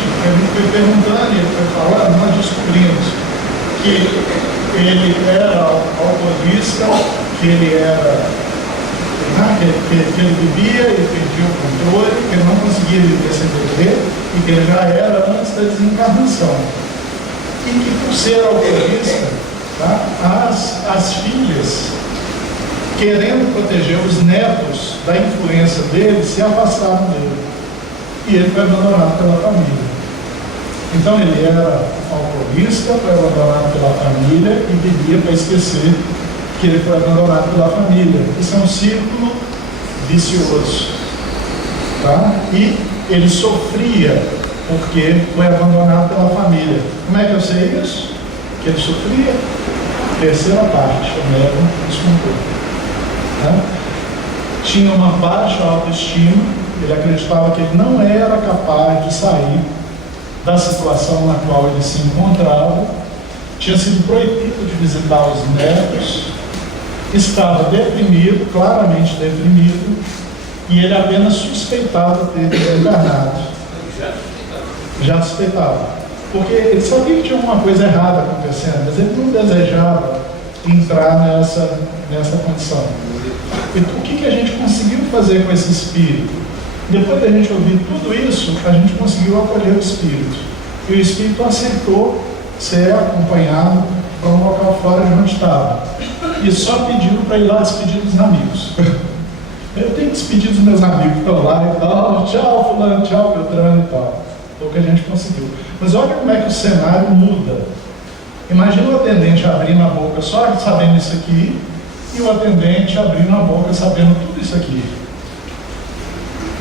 foi perguntando e ele foi falando, nós descobrimos que ele era alcoolista, que ele era. Que ele bebia, ele perdia o controle, que ele não conseguia viver sem beber e que ele já era antes da desencarnação. E que por ser alcoolista, tá, as filhas, querendo proteger os netos da influência dele, se afastaram dele. E ele foi abandonado pela família. Então ele era alcoolista, foi abandonado pela família e bebia para esquecer que ele foi abandonado pela família. Isso é um círculo vicioso. Tá? E ele sofria porque foi abandonado pela família. Como é que eu sei isso? Que ele sofria? Terceira parte, o médium nos contou. Tá? Tinha uma baixa autoestima, ele acreditava que ele não era capaz de sair da situação na qual ele se encontrava, tinha sido proibido de visitar os netos, estava deprimido, claramente deprimido, e ele apenas suspeitava ter desencarnado. Já suspeitava. Porque ele sabia que tinha alguma coisa errada acontecendo, mas ele não desejava entrar nessa condição. Então, o que a gente conseguiu fazer com esse espírito? Depois da gente ouvir tudo isso, a gente conseguiu acolher o espírito. E o espírito aceitou ser acompanhado para um local fora de onde estava. E só pediram para ir lá despedir dos amigos. Eu tenho que despedir dos meus amigos que estão lá e tal. Tchau, fulano, tchau, Beltrano e tal. Foi o que a gente conseguiu. Mas olha como é que o cenário muda. Imagina o atendente abrindo a boca só sabendo isso aqui, e o atendente abrindo a boca sabendo tudo isso aqui.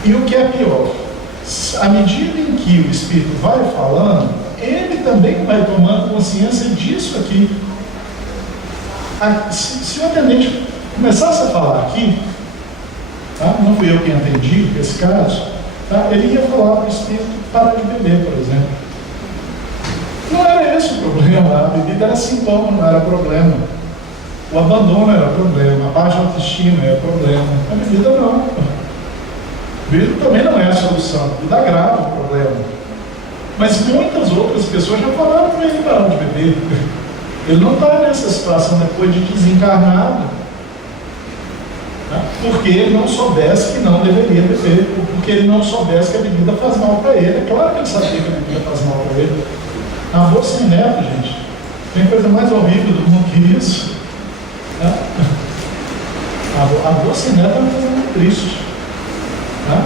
E o que é pior, à medida em que o espírito vai falando, ele também vai tomando consciência disso aqui. Se o atendente começasse a falar aqui, tá? Não fui eu quem atendi esse caso, tá? Ele ia falar para o espírito parar de beber, por exemplo. esse o problema. A bebida era sintoma, não era problema. O abandono era problema, a baixa autoestima era problema. A bebida não. A bebida também não é a solução. A bebida agrava o problema. Mas muitas outras pessoas já falaram para ele parar de beber. Ele não está nessa situação depois de desencarnado, né? Porque ele não soubesse que não deveria beber, porque ele não soubesse que a bebida faz mal para ele. É claro que ele sabia que a bebida faz mal para ele. Avô sem neto, gente, tem coisa mais horrível do mundo que isso. Né? Avô sem neto é uma coisa muito triste. Né?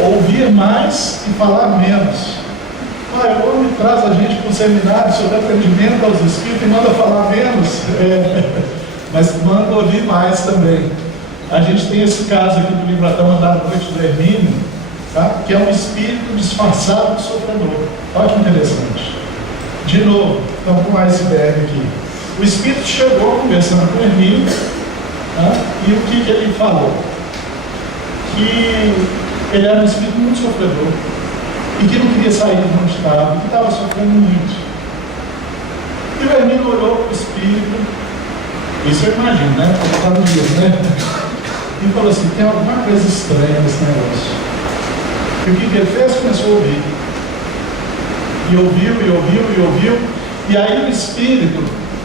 Ouvir mais e falar menos. O homem traz a gente para um seminário sobre atendimento aos espíritos e manda falar menos, mas manda ouvir mais também. A gente tem esse caso aqui do livro da Noite do Hermínio, tá? Que é um espírito disfarçado de sofredor. Olha que interessante. De novo, estamos com um iceberg aqui. O espírito chegou conversando com o Hermínio, tá? E o que ele falou? Que ele era um espírito muito sofredor e que não queria sair do mundo estava, que estava sofrendo muito. E o Hermínio olhou para o espírito, isso eu imagino, né? Porque está no livro, né? E falou assim: tem alguma coisa estranha nesse negócio. E o que ele fez? Começou a ouvir. E ouviu. E aí o espírito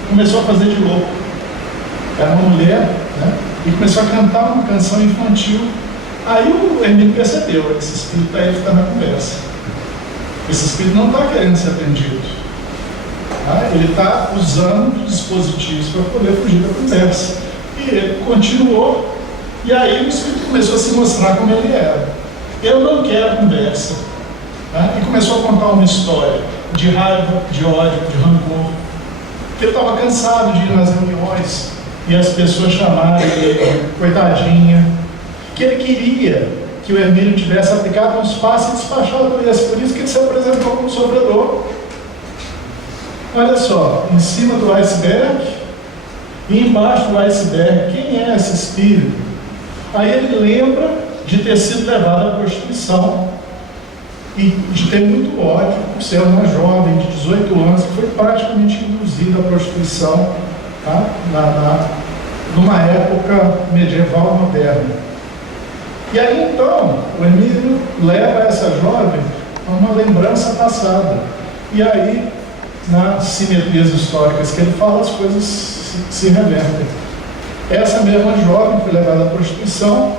começou a fazer de louco. Era uma mulher, né? E começou a cantar uma canção infantil. Aí o Hermínio percebeu: esse espírito está aí ficando na conversa. Esse espírito não está querendo ser atendido. Tá? Ele está usando dispositivos para poder fugir da conversa. E ele continuou. E aí o espírito começou a se mostrar como ele era. Eu não quero conversa. Tá? E começou a contar uma história de raiva, de ódio, de rancor. Que ele estava cansado de ir nas reuniões e as pessoas chamarem ele, coitadinha. Que ele queria que o Hermínio tivesse aplicado uns passos e despachado esse. Por isso que ele se apresentou como sofredor. Olha só, em cima do iceberg e embaixo do iceberg, quem é esse espírito? Aí ele lembra de ter sido levado à prostituição e de ter muito ódio por ser uma jovem de 18 anos que foi praticamente induzida à prostituição, tá? Numa época medieval moderna. E aí então, o Hermínio leva essa jovem a uma lembrança passada. E aí, nas simetrias históricas que ele fala, as coisas se revertem. Essa mesma jovem foi levada à prostituição,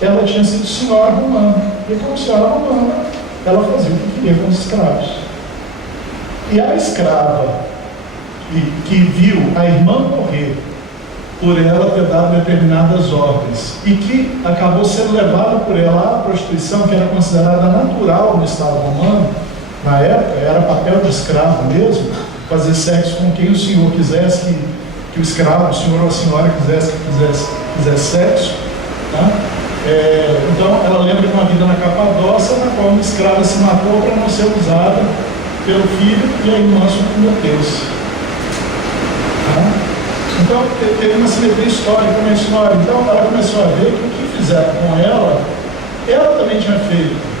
ela tinha sido senhora romana. E como senhora romana, ela fazia o que queria com os escravos. E a escrava que viu a irmã morrer por ela ter dado determinadas ordens e que acabou sendo levada por ela à prostituição, que era considerada natural no Estado romano, na época, era papel de escravo mesmo, fazer sexo com quem o senhor quisesse, que o escravo, o senhor ou a senhora quisesse sexo. Tá? Então, ela lembra de uma vida na Capadócia, na qual uma escrava se matou para não ser usada pelo filho e a irmã submeteu-se. Tá? Então, teve uma simetria histórica na história. Então, ela começou a ver que o que fizeram com ela também tinha feito.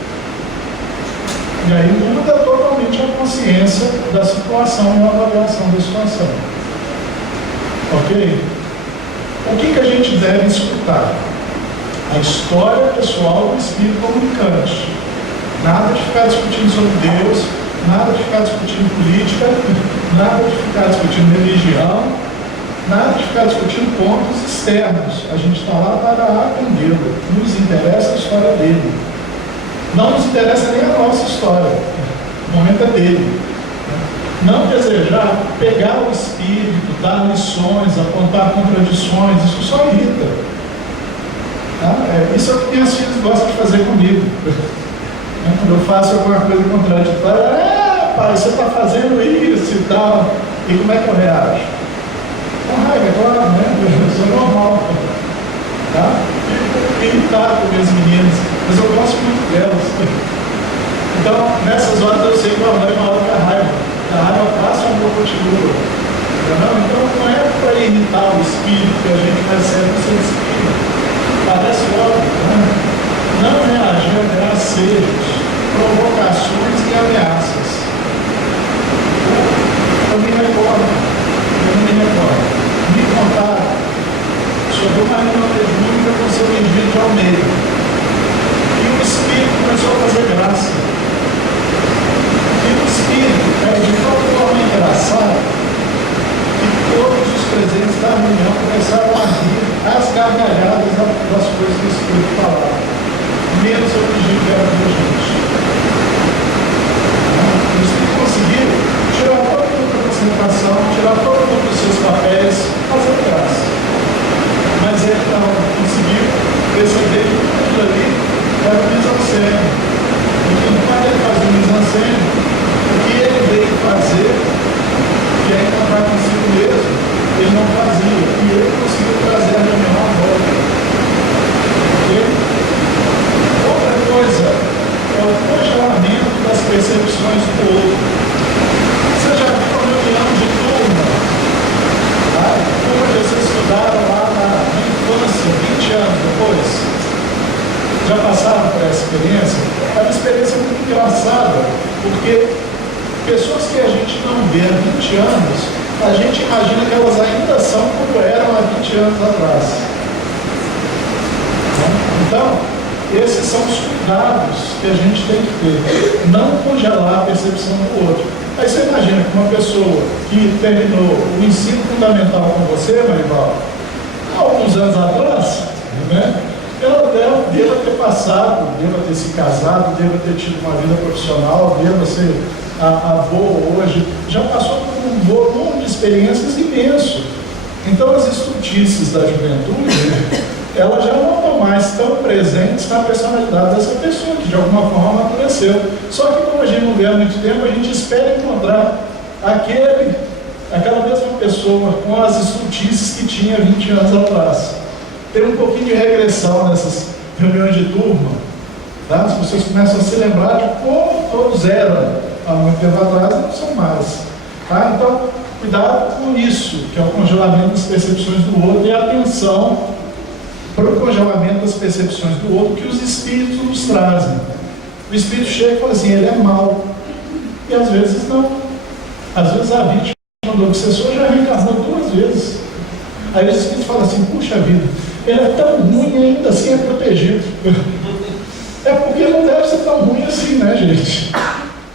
E aí muda totalmente a consciência da situação e a avaliação da situação. Ok? O que a gente deve escutar? A história pessoal do espírito comunicante. Nada de ficar discutindo sobre Deus, nada de ficar discutindo política, nada de ficar discutindo religião, nada de ficar discutindo pontos externos. A gente está lá para atendê-lo. Nos interessa a história dele. Não nos interessa nem a nossa história. O momento é dele. Não desejar pegar o espírito, dar lições, apontar contradições, isso só irrita. Tá? Isso é o que minhas filhas gostam de fazer comigo. Quando eu faço alguma coisa contraditória, pai, você está fazendo isso e tal. E como é que eu reajo? Com raiva, é claro, né? Isso é normal. Tá? Fico irritado com minhas meninas, mas eu gosto muito delas. Então, nessas horas eu sei que vai uma hora que a raiva passa, o amor continua. Então, não é para irritar o espírito que a gente recebe no seu espírito. Parece óbvio, né? Não reagir a gracejos, provocações e ameaças. uma reunião mediúnica com seu Virgílio de Almeida. E o Espírito começou a fazer graça. E o Espírito é de tal forma engraçado que todos os presentes da reunião começaram a rir às gargalhadas das coisas que o Espírito falava. Menos eu pedi que era da gente. O Espírito conseguiu tirar toda a concentração, tirar todo mundo dos seus papéis, fazer graça. Mas ele não conseguiu perceber que tudo aquilo ali era o mise-en-scène. E que quando ele fazia o mise-en-scène, o que ele veio fazer, que é encontrar consigo mesmo, ele não fazia. E ele conseguiu trazer a reunião à volta. Okay? Outra coisa é o congelamento das percepções do outro. Você já viu uma reunião de turma? Tá? Turma que vocês estudaram lá na infância, 20 anos depois? Já passaram por essa experiência? É uma experiência muito engraçada, porque pessoas que a gente não vê há 20 anos, a gente imagina que elas ainda são como eram há 20 anos atrás. Então, esses são os cuidados que a gente tem que ter. Não congelar a percepção do outro. Aí você imagina que uma pessoa que terminou o ensino fundamental com você, Marival, há alguns anos atrás, né, ela deva ter passado, deva ter se casado, deva ter tido uma vida profissional, deva ser avô hoje, já passou por um volume de experiências imenso. Então as estultices da juventude, elas já não estão mais tão presentes na personalidade dessa pessoa, que de alguma forma amadureceu. Só que como a gente não vê há muito tempo, a gente espera encontrar aquela mesma pessoa com as estultices que tinha 20 anos atrás. Tem um pouquinho de regressão nessas reuniões de turma, tá? As pessoas começam a se lembrar de como todos eram há muito tempo atrás e não são mais. Tá? Então, cuidado com isso, que é o congelamento das percepções do outro, e atenção para o congelamento das percepções do outro que os espíritos nos trazem. O espírito chega e fala assim, ele é mau. E às vezes não. Às vezes a vítima do obsessor já reencarnou 2 vezes. Aí os espíritos falam assim, puxa vida, ele é tão ruim e ainda assim é protegido. É porque ele não deve ser tão ruim assim, né, gente?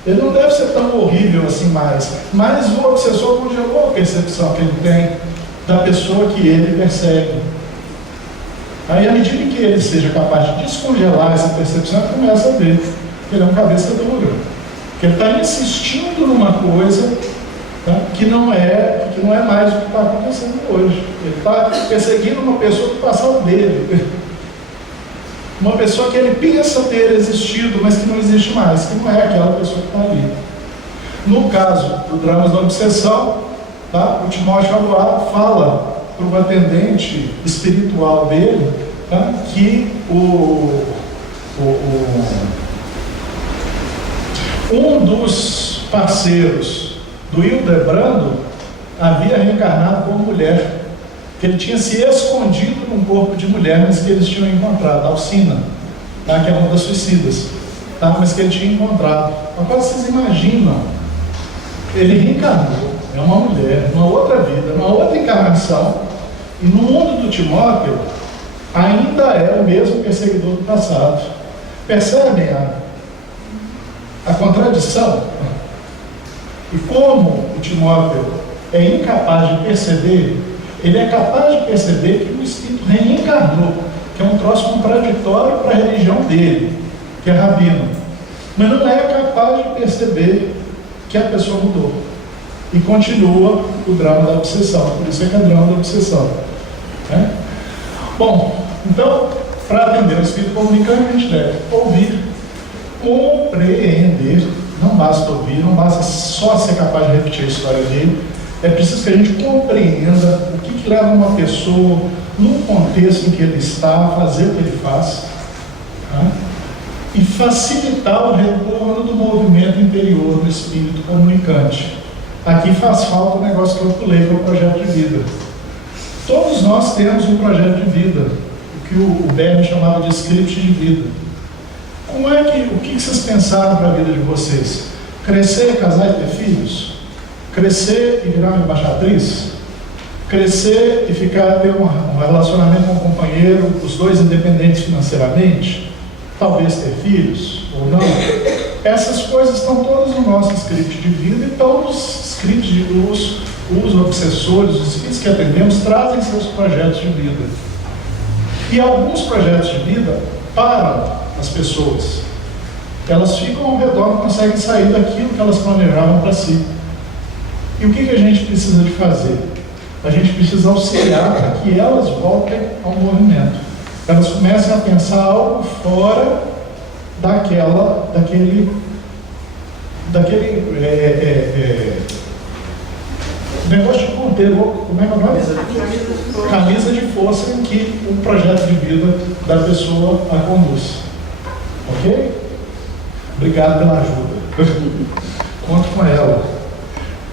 Ele não deve ser tão horrível assim mais. Mas o obsessor congelou a percepção que ele tem da pessoa que ele persegue. Aí, à medida que ele seja capaz de descongelar essa percepção, ele começa a ver que ele é um cabeça dura. Que ele está insistindo numa coisa, tá, que não é mais o que está acontecendo hoje. Ele está perseguindo uma pessoa do passado dele. Uma pessoa que ele pensa ter existido, mas que não existe mais, que não é aquela pessoa que está ali. No caso do Dramas da Obsessão, tá, o Timóteo Aguado fala para o atendente espiritual dele, tá, que um dos parceiros do Hildebrando havia reencarnado como mulher, que ele tinha se escondido num corpo de mulher, mas que eles tinham encontrado, Alcina, tá, que é uma das suicidas, tá, mas que ele tinha encontrado. Agora vocês imaginam, ele reencarnou, é uma mulher, numa outra vida, numa outra encarnação, e no mundo do Timóteo ainda é o mesmo perseguidor do passado. Percebem a contradição? E como o Timóteo é incapaz de perceber, ele é capaz de perceber que o espírito reencarnou, que é um troço contraditório para a religião dele, que é rabino, mas não é capaz de perceber que a pessoa mudou. E continua o drama da obsessão, por isso é que é drama da obsessão. Né? Bom, então, para atender o espírito comunicante, a gente deve ouvir, compreender. Não basta ouvir, não basta só ser capaz de repetir a história dele. É preciso que a gente compreenda o que leva uma pessoa, no contexto em que ele está, a fazer o que ele faz, tá? E facilitar o retorno do movimento interior do espírito comunicante. Aqui faz falta o negócio que eu pulei, que é o projeto de vida. Todos nós temos um projeto de vida, o que o Bernie chamava de script de vida. O que vocês pensaram para a vida de vocês? Crescer, casar e ter filhos? Crescer e virar uma embaixatriz? crescer e ter um relacionamento com o companheiro, os dois independentes financeiramente, talvez ter filhos ou não, essas coisas estão todas no nosso script de vida e estão nos scripts de luz. Os obsessores, os espíritos que atendemos, trazem seus projetos de vida. E alguns projetos de vida param as pessoas. Elas ficam ao redor, não conseguem sair daquilo que elas planejavam para si. E o que a gente precisa de fazer? A gente precisa auxiliar para que elas voltem ao movimento. Elas comecem a pensar algo fora daquele negócio de ponteiro, como é que é o nome? Camisa de força em que o projeto de vida da pessoa a conduz. Ok? Obrigado pela ajuda. Conto com ela.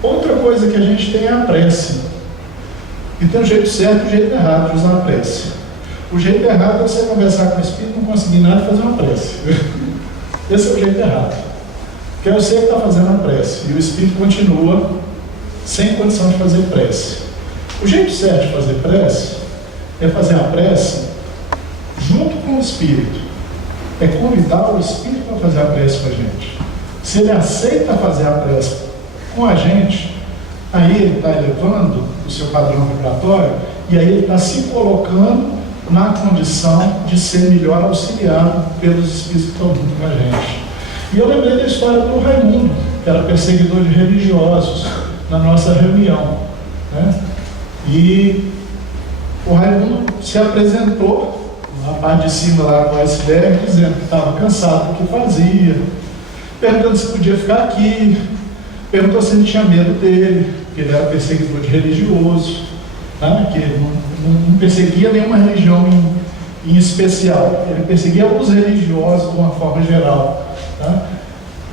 Outra coisa que a gente tem é a prece. E tem o jeito certo e o jeito errado de usar a prece. O jeito errado é você conversar com o Espírito, não conseguir nada e fazer uma prece. Esse é o jeito errado. Porque é você que está fazendo a prece e o Espírito continua sem condição de fazer prece. O jeito certo de fazer prece é fazer a prece junto com o Espírito. É convidar o Espírito para fazer a prece com a gente. Se ele aceita fazer a prece com a gente, aí ele está elevando o seu padrão vibratório e aí ele está se colocando na condição de ser melhor auxiliado pelos espíritos que estão junto com a gente. E eu lembrei da história do Raimundo, que era perseguidor de religiosos, na nossa reunião, né? E o Raimundo se apresentou na parte de cima lá do iceberg, dizendo que estava cansado do que fazia, perguntando se podia ficar aqui, perguntou se ele tinha medo dele, que ele era perseguidor de religioso, né? Que ele não perseguia nenhuma religião em especial, ele perseguia os religiosos de uma forma geral, né?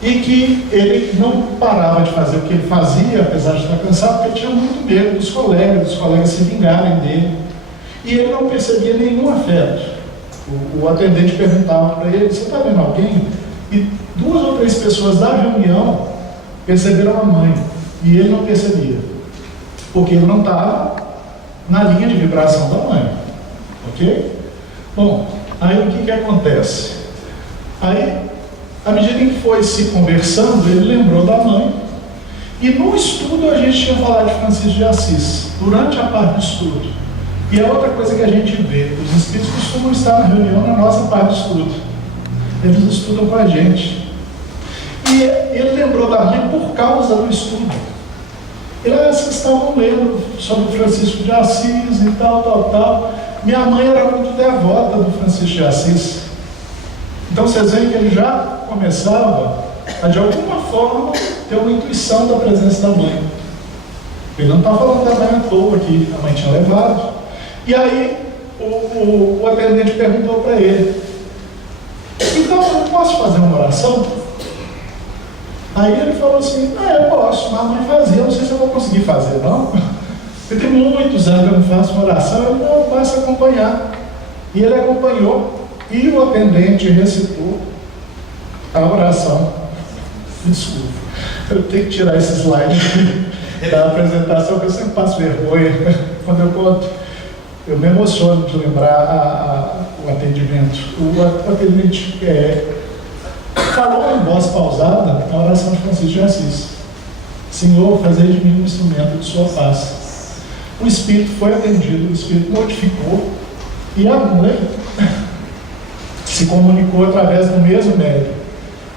E que ele não parava de fazer o que ele fazia, apesar de estar cansado, porque ele tinha muito medo dos colegas se vingarem dele. E ele não percebia nenhum afeto. O atendente perguntava para ele: você está vendo alguém? E 2 ou 3 pessoas da reunião perceberam a mãe, e ele não percebia, porque ele não estava na linha de vibração da mãe. Ok? Bom, aí o que acontece? Aí, à medida em que foi se conversando, ele lembrou da mãe. E no estudo a gente tinha falado de Francisco de Assis, durante a parte do estudo. E é outra coisa que a gente vê: os espíritos costumam estar na reunião na nossa parte do estudo. Eles estudam com a gente. E ele lembrou da mãe por causa do estudo. Eles estavam lendo sobre Francisco de Assis e tal. Minha mãe era muito devota do Francisco de Assis. Então vocês veem que ele já começava a, de alguma forma, ter uma intuição da presença da mãe. Ele não está falando da mãe à toa aqui, a mãe tinha levado. E aí o atendente perguntou para ele: então eu posso fazer uma oração? Aí ele falou assim: eu posso, mas a mãe fazia, não sei se eu vou conseguir fazer, não. Porque tem muitos anos que eu não faço uma oração, eu não posso acompanhar. E ele acompanhou. E o atendente recitou a oração. Desculpa, eu tenho que tirar esse slide da apresentação, porque eu sempre passo vergonha quando eu conto. Eu me emociono de lembrar o atendimento. O atendente falou em voz pausada a oração de Francisco de Assis: Senhor, fazei de mim um instrumento de sua paz. O espírito foi atendido, o espírito notificou, e a mãe se comunicou através do mesmo médium.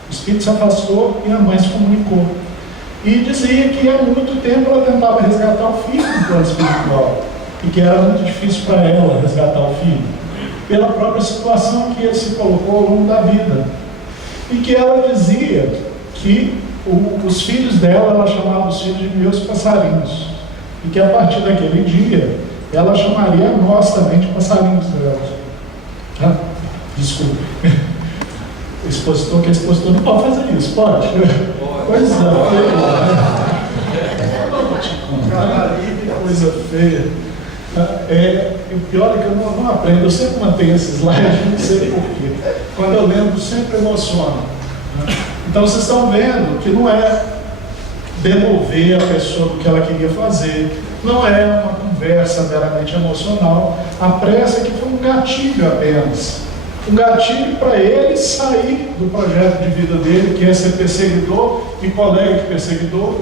O espírito se afastou e a mãe se comunicou. E dizia que há muito tempo ela tentava resgatar o filho no plano espiritual, e que era muito difícil para ela resgatar o filho, pela própria situação que ele se colocou ao longo da vida. E que ela dizia que os filhos dela, ela chamava os filhos de meus passarinhos, e que a partir daquele dia ela chamaria nós também de passarinhos dela. Desculpe. O expositor não pode fazer isso, pode? Pois é. Coisa feia. O pior é que eu não aprendo, eu sempre mantenho esse slide, não sei porquê. Quando eu lembro, sempre emociono. Então vocês estão vendo que não é demover a pessoa do que ela queria fazer. Não é uma conversa meramente emocional. A pressa que foi um gatilho apenas. Um gatilho para ele sair do projeto de vida dele, que é ser perseguidor e colega de perseguidor,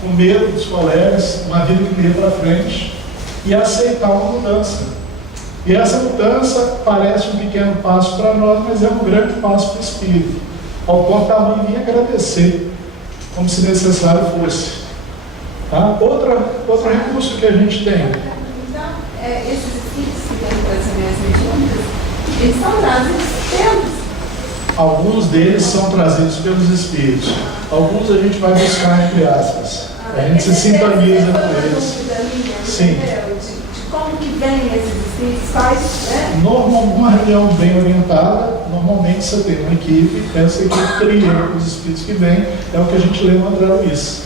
com medo dos colegas, uma vida que ia para frente, e aceitar uma mudança. E essa mudança parece um pequeno passo para nós, mas é um grande passo para o Espírito, ao ponto da mãe vir agradecer, como se necessário fosse. Tá? Outro recurso que a gente tem. Então, esses espíritos que vêm com as reuniões mediúnicas, eles são trazidos pelos. Alguns deles são trazidos pelos Espíritos. Alguns a gente vai buscar, entre aspas. A gente se sintoniza com eles. Sim. De como que vêm esses espíritos, quais, né? Uma reunião bem orientada, normalmente você tem uma equipe, essa equipe trilha os espíritos que vêm, é o que a gente lê no André Luiz.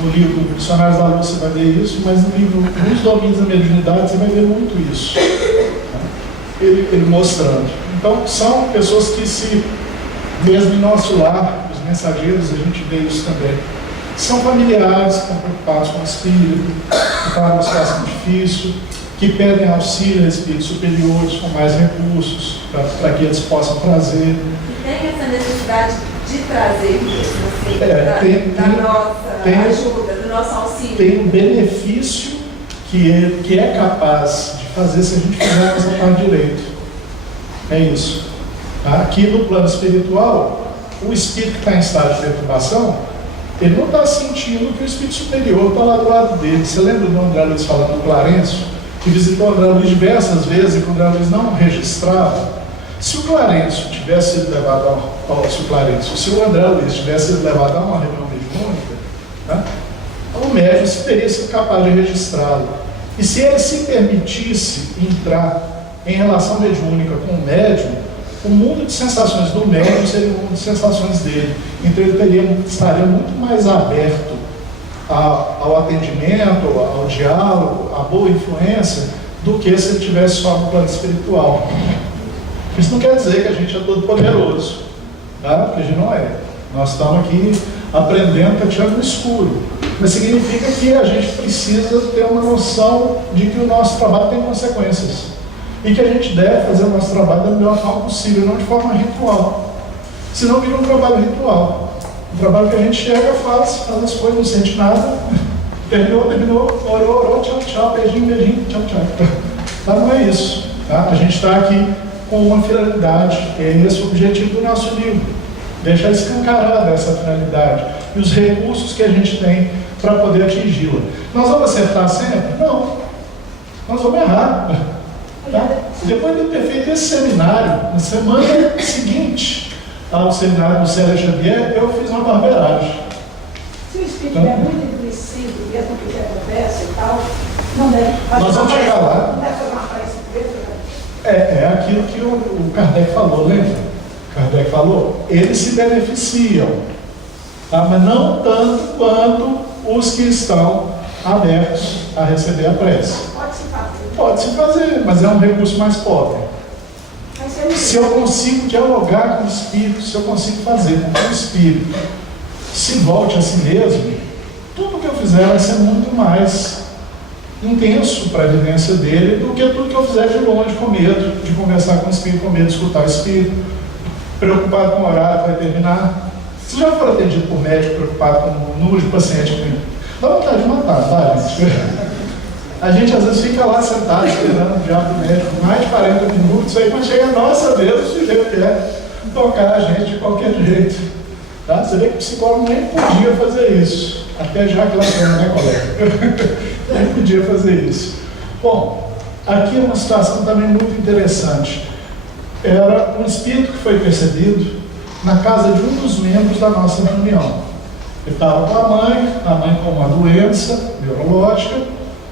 No livro Dicionários da Luz você vai ver isso, mas no livro Nos Domínios da Mediunidade você vai ver muito isso. Ele mostrando. Então, são pessoas que mesmo em nosso lar, os mensageiros, a gente vê isso também. São familiares que estão preocupados com o espírito, que estão numa situação difícil, que pedem auxílio a espíritos superiores com mais recursos para que eles possam trazer. E tem essa necessidade de trazer mesmo, da nossa ajuda, do nosso auxílio. Tem um benefício que é capaz de fazer se a gente fizer a nossa parte direito. É isso. Aqui no plano espiritual, o espírito que está em estado de perturbação, ele não está sentindo que o espírito superior está lá do lado dele. Você lembra do André Luiz falando do Clarencio, que visitou o André Luiz diversas vezes e que o André Luiz não registrava? Se o Clarencio tivesse sido levado se o André Luiz tivesse sido levado a uma reunião mediúnica, né, o médium teria sido capaz de registrá-lo. E se ele se permitisse entrar em relação mediúnica com o médium, o mundo de sensações do médium seria o mundo de sensações dele. Então ele estaria muito mais aberto ao atendimento, ao diálogo, à boa influência, do que se ele estivesse só no plano espiritual. Isso não quer dizer que a gente é todo poderoso, tá? Porque a gente não é. Nós estamos aqui aprendendo, tateando no escuro. Mas significa que a gente precisa ter uma noção de que o nosso trabalho tem consequências. E que a gente deve fazer o nosso trabalho da melhor forma possível, não de forma ritual. Senão vira um trabalho ritual. Um trabalho que a gente chega, faz as coisas, não sente nada. Terminou, orou, tchau, beijinho, tchau. Tá, não é isso. Tá? A gente está aqui com uma finalidade, é esse o objetivo do nosso livro. Deixar escancarada essa finalidade e os recursos que a gente tem para poder atingi-la. Nós vamos acertar sempre? Não. Nós vamos errar. Tá? Depois de eu ter feito esse seminário, na semana seguinte ao seminário do Célio Xavier, eu fiz uma barbeiragem. Se o espírito é muito endurecido, mesmo que quer conversa e tal, não deve. Nós vamos chegar lá. Não deve fazer uma prece preta. É aquilo que o Kardec falou, lembra? Kardec falou, eles se beneficiam, tá? Mas não tanto quanto os que estão abertos a receber a prece. Pode-se fazer. Pode-se fazer, mas é um recurso mais pobre. Mas Se eu consigo dialogar com o Espírito, se eu consigo fazer com que o Espírito se volte a si mesmo, tudo que eu fizer vai ser muito mais intenso para a vivência dele do que tudo que eu fizer de longe, com medo de conversar com o Espírito, com medo de escutar o Espírito, preocupado com o horário que vai terminar. Você já foi atendido por médico preocupado com o número de pacientes que tem? Dá vontade de matar, tá, gente? A gente às vezes fica lá sentado esperando o diabo do médico mais de 40 minutos, aí quando chega a nossa vez, o sujeito quer tocar a gente de qualquer jeito. Tá? Você vê que o psicólogo nem podia fazer isso. Até já que Lacan, né, colega? Nem podia fazer isso. Bom, aqui é uma situação também muito interessante. Era um espírito que foi percebido na casa de um dos membros da nossa reunião. Ele estava com a mãe com uma doença neurológica,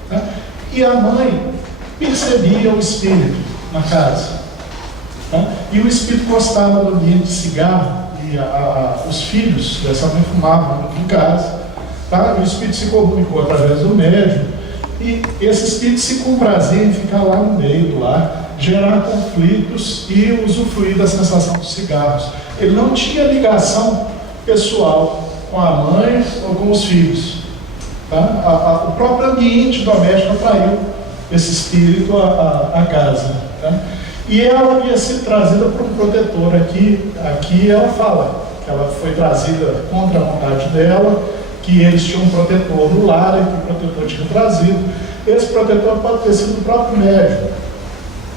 né? E a mãe percebia o espírito na casa. Né? E o espírito gostava do ambiente de cigarro, e os filhos dessa mãe fumavam em casa. Tá? E o espírito se comunicou através do médium, e esse espírito se comprazia em ficar lá no meio do lar, gerar conflitos e usufruir da sensação dos cigarros. Ele não tinha ligação pessoal com a mãe ou com os filhos. Tá? O próprio ambiente doméstico atraiu esse espírito à casa. Tá? E ela havia sido trazida por um protetor. Aqui ela fala que ela foi trazida contra a vontade dela, que eles tinham um protetor no lar, e que o protetor tinha trazido. Esse protetor pode ter sido o próprio médium,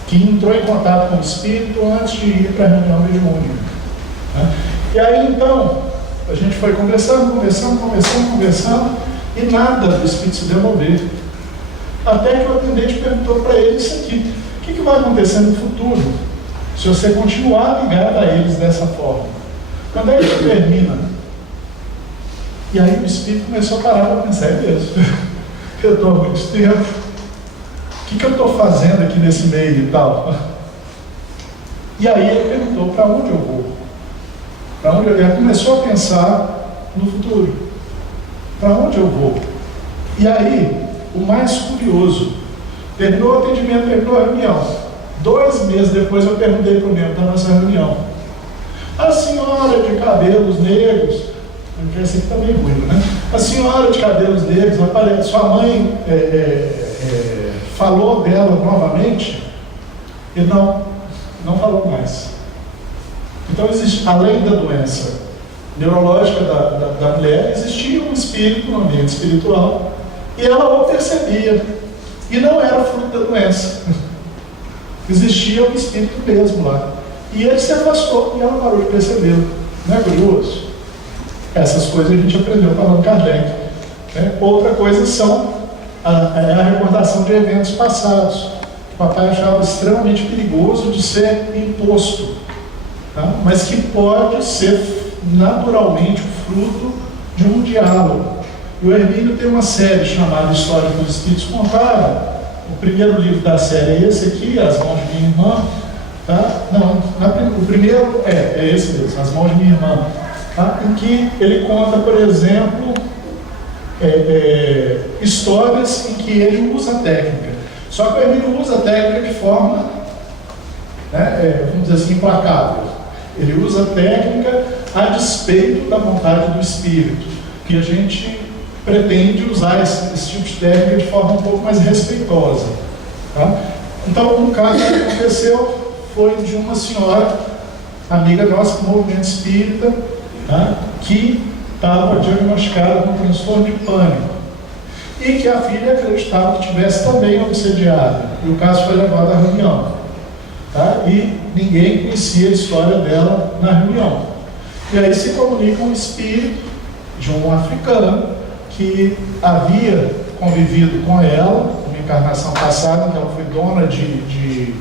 que entrou em contato com o espírito antes de ir para a reunião mediúnica. Né? E aí então, a gente foi conversando, e nada do espírito se devolver. Até que o atendente perguntou para ele isso aqui: o que vai acontecer no futuro se você continuar ligado a eles dessa forma? Quando é que isso termina? E aí o espírito começou a parar para pensar: é mesmo, eu estou há muito tempo, o que eu estou fazendo aqui nesse meio e tal? E aí ele perguntou: para onde eu vou? Para onde eu vou? Ele começou a pensar no futuro: para onde eu vou? E aí, o mais curioso, terminou o atendimento, terminou a reunião. 2 meses depois eu perguntei para o membro da nossa reunião: a senhora de cabelos negros, porque esse aqui está meio ruim, né? A senhora de cabelos negros, aparece, sua mãe falou dela novamente? E não falou mais. Então, existe, além da doença neurológica da mulher, existia um espírito no ambiente espiritual, e ela o percebia, e não era fruto da doença. Existia um espírito mesmo lá, e ele se afastou, e ela parou de percebê-lo. Não é curioso? Essas coisas a gente aprendeu com Allan Kardec. Né? Outra coisa são a recordação de eventos passados. O papai achava extremamente perigoso de ser imposto, tá? Mas que pode ser naturalmente o fruto de um diálogo. E o Hermínio tem uma série chamada História que os Espíritos Contaram. O primeiro livro da série é esse aqui, As Mãos de Minha Irmã. Tá? O primeiro é esse mesmo, As Mãos de Minha Irmã. Tá? Em que ele conta, por exemplo, histórias em que ele usa técnica. Só que o Hermínio usa a técnica de forma, né, vamos dizer assim, implacável. Ele usa a técnica a despeito da vontade do espírito, que a gente pretende usar esse tipo de técnica de forma um pouco mais respeitosa. Tá? Então, um caso que aconteceu foi de uma senhora, amiga nossa do movimento espírita, tá? Que estava diagnosticada com transtorno de pânico, e que a filha acreditava que tivesse também obsediada, e o caso foi levado à reunião. Tá? E ninguém conhecia a história dela na reunião. E aí se comunica um espírito de um africano que havia convivido com ela, uma encarnação passada, que ela foi dona de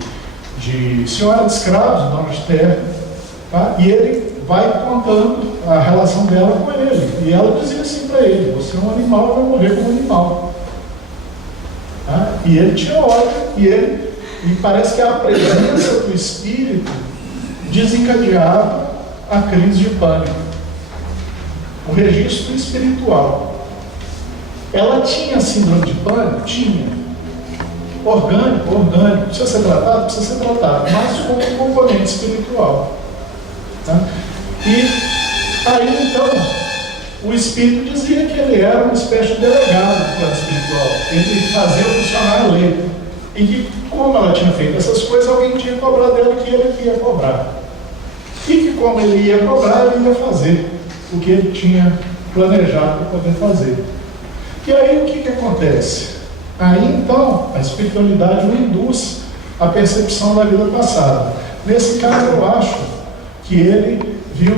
senhora de escravos, dona de terra, tá? E ele vai contando a relação dela com ele. E ela dizia assim para ele: você é um animal, vai morrer como animal. Tá? E ele tinha ódio, e parece que a presença do espírito desencadeava a crise de pânico. O registro espiritual. Ela tinha síndrome de pânico? Tinha. Orgânico. Precisa ser tratado? Precisa ser tratado. Mas com um componente espiritual. Tá? E aí então, o espírito dizia que ele era uma espécie de delegado do plano espiritual. Ele fazia funcionar a lei. E que, como ela tinha feito essas coisas, alguém tinha que cobrar dela que ele ia cobrar. E que, como ele ia cobrar, ele ia fazer o que ele tinha planejado para poder fazer. E aí o que acontece? Aí então, a espiritualidade o induz à percepção da vida passada. Nesse caso, eu acho que ele viu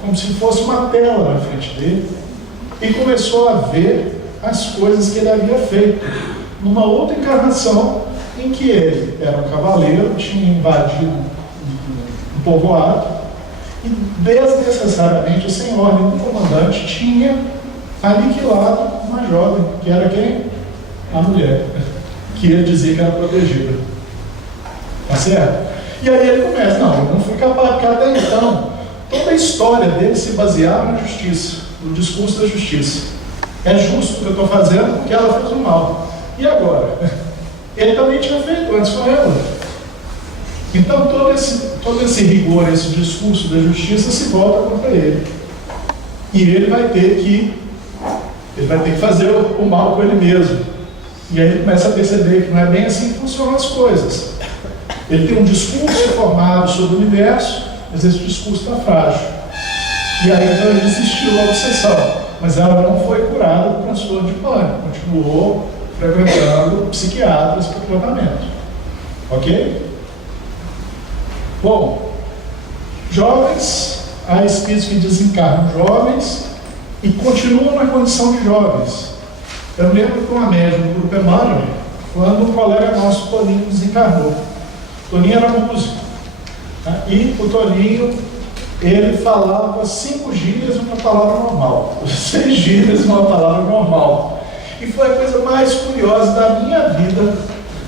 como se fosse uma tela na frente dele e começou a ver as coisas que ele havia feito numa outra encarnação, em que ele era um cavaleiro, tinha invadido um povoado e desnecessariamente, sem ordem do comandante, tinha aniquilado uma jovem, que era quem? A mulher, que ele dizia que era protegida. Tá certo? E aí ele começa: não, eu não fui capaz, porque até então toda a história dele se baseava na justiça, no discurso da justiça. É justo o que eu estou fazendo porque ela fez o mal. E agora? Ele também tinha feito antes com ela. Então todo esse rigor, esse discurso da justiça se volta contra ele. E ele vai ter que fazer o mal com ele mesmo. E aí ele começa a perceber que não é bem assim que funcionam as coisas. Ele tem um discurso formado sobre o universo, mas esse discurso está frágil. E aí então ele desistiu da obsessão. Mas ela não foi curada do transtorno de pânico. Continuou frequentando psiquiatras para tratamento. Ok? Bom, jovens, há espíritos que desencarnam jovens e continuam na condição de jovens. Eu lembro que uma médium do grupo Emmanuel, quando um colega nosso, Toninho, desencarnou. Toninho era músico, né? E o Toninho, ele falava 5 gírias uma palavra normal, 6 gírias uma palavra normal. E foi a coisa mais curiosa da minha vida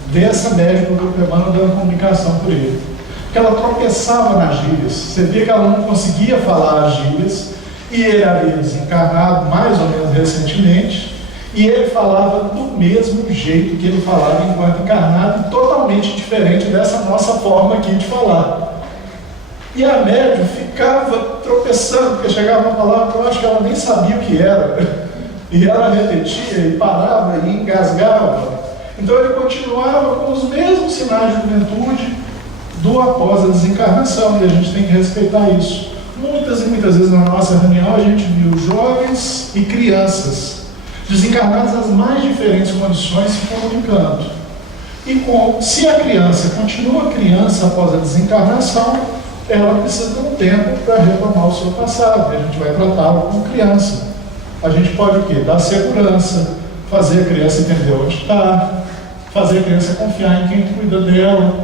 ver essa médium do grupo Emmanuel dando comunicação por ele. Porque ela tropeçava nas gírias, você via que ela não conseguia falar as gírias, e ele havia desencarnado mais ou menos recentemente, e ele falava do mesmo jeito que ele falava enquanto encarnado, e totalmente diferente dessa nossa forma aqui de falar. E a médium ficava tropeçando, porque chegava uma palavra que eu acho que ela nem sabia o que era, e ela repetia, e parava, e engasgava. Então ele continuava com os mesmos sinais de juventude do após a desencarnação, e a gente tem que respeitar isso. Muitas e muitas vezes na nossa reunião a gente viu jovens e crianças desencarnados nas mais diferentes condições se comunicando. E se a criança continua criança após a desencarnação, ela precisa de um tempo para retomar o seu passado, e a gente vai tratá-la como criança. A gente pode o quê? Dar segurança, fazer a criança entender onde está, fazer a criança confiar em quem cuida dela,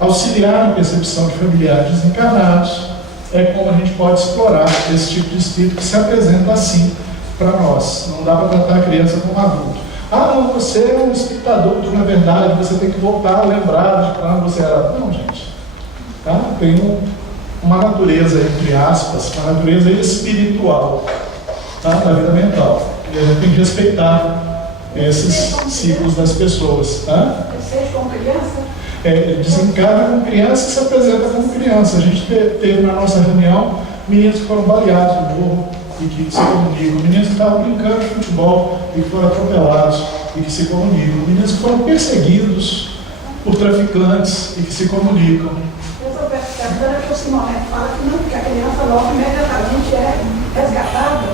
auxiliar na percepção de familiares desencarnados. É como a gente pode explorar esse tipo de espírito que se apresenta assim para nós. Não dá para tratar a criança como adulto. Ah, não, você é um espírito adulto, na verdade, você tem que voltar a lembrar de quando você era. Não, gente. Tá? Tem uma natureza, entre aspas, uma natureza espiritual, tá? Da vida mental. E a gente tem que respeitar esses ciclos das pessoas. Tá? Seja como criança? Desencarna como criança e se apresenta como criança. A gente teve na nossa reunião meninos que foram baleados no morro e que se comunicam, meninos que estavam brincando de futebol e que foram atropelados e que se comunicam, meninos que foram perseguidos por traficantes e que se comunicam. Eu estou perguntando que o Simone fala que não, que a criança logo imediatamente é resgatada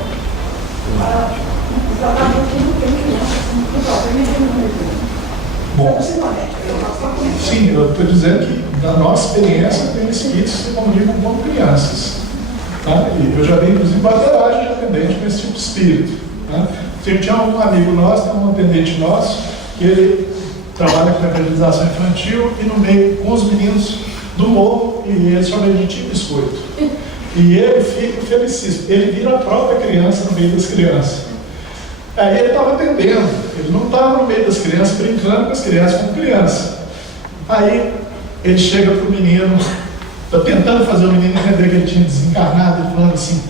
para o tratamento que não tem criança, não problema nenhum. Bom, sim, eu estou dizendo que na nossa experiência tem espíritos que se comunicam como crianças. Tá? E eu já vi inclusive bateragem de atendente com esse tipo de espírito. Tá? Tinha um amigo nosso, um atendente nosso, que ele trabalha com evangelização infantil e no meio com os meninos do morro, e ele chama ele de tipo biscoito. E ele fica felicíssimo, ele vira a própria criança no meio das crianças. Aí ele estava atendendo, ele não estava no meio das crianças, brincando com as crianças como criança. Aí ele chega para o menino, está tentando fazer o menino entender que ele tinha desencarnado, ele falando assim: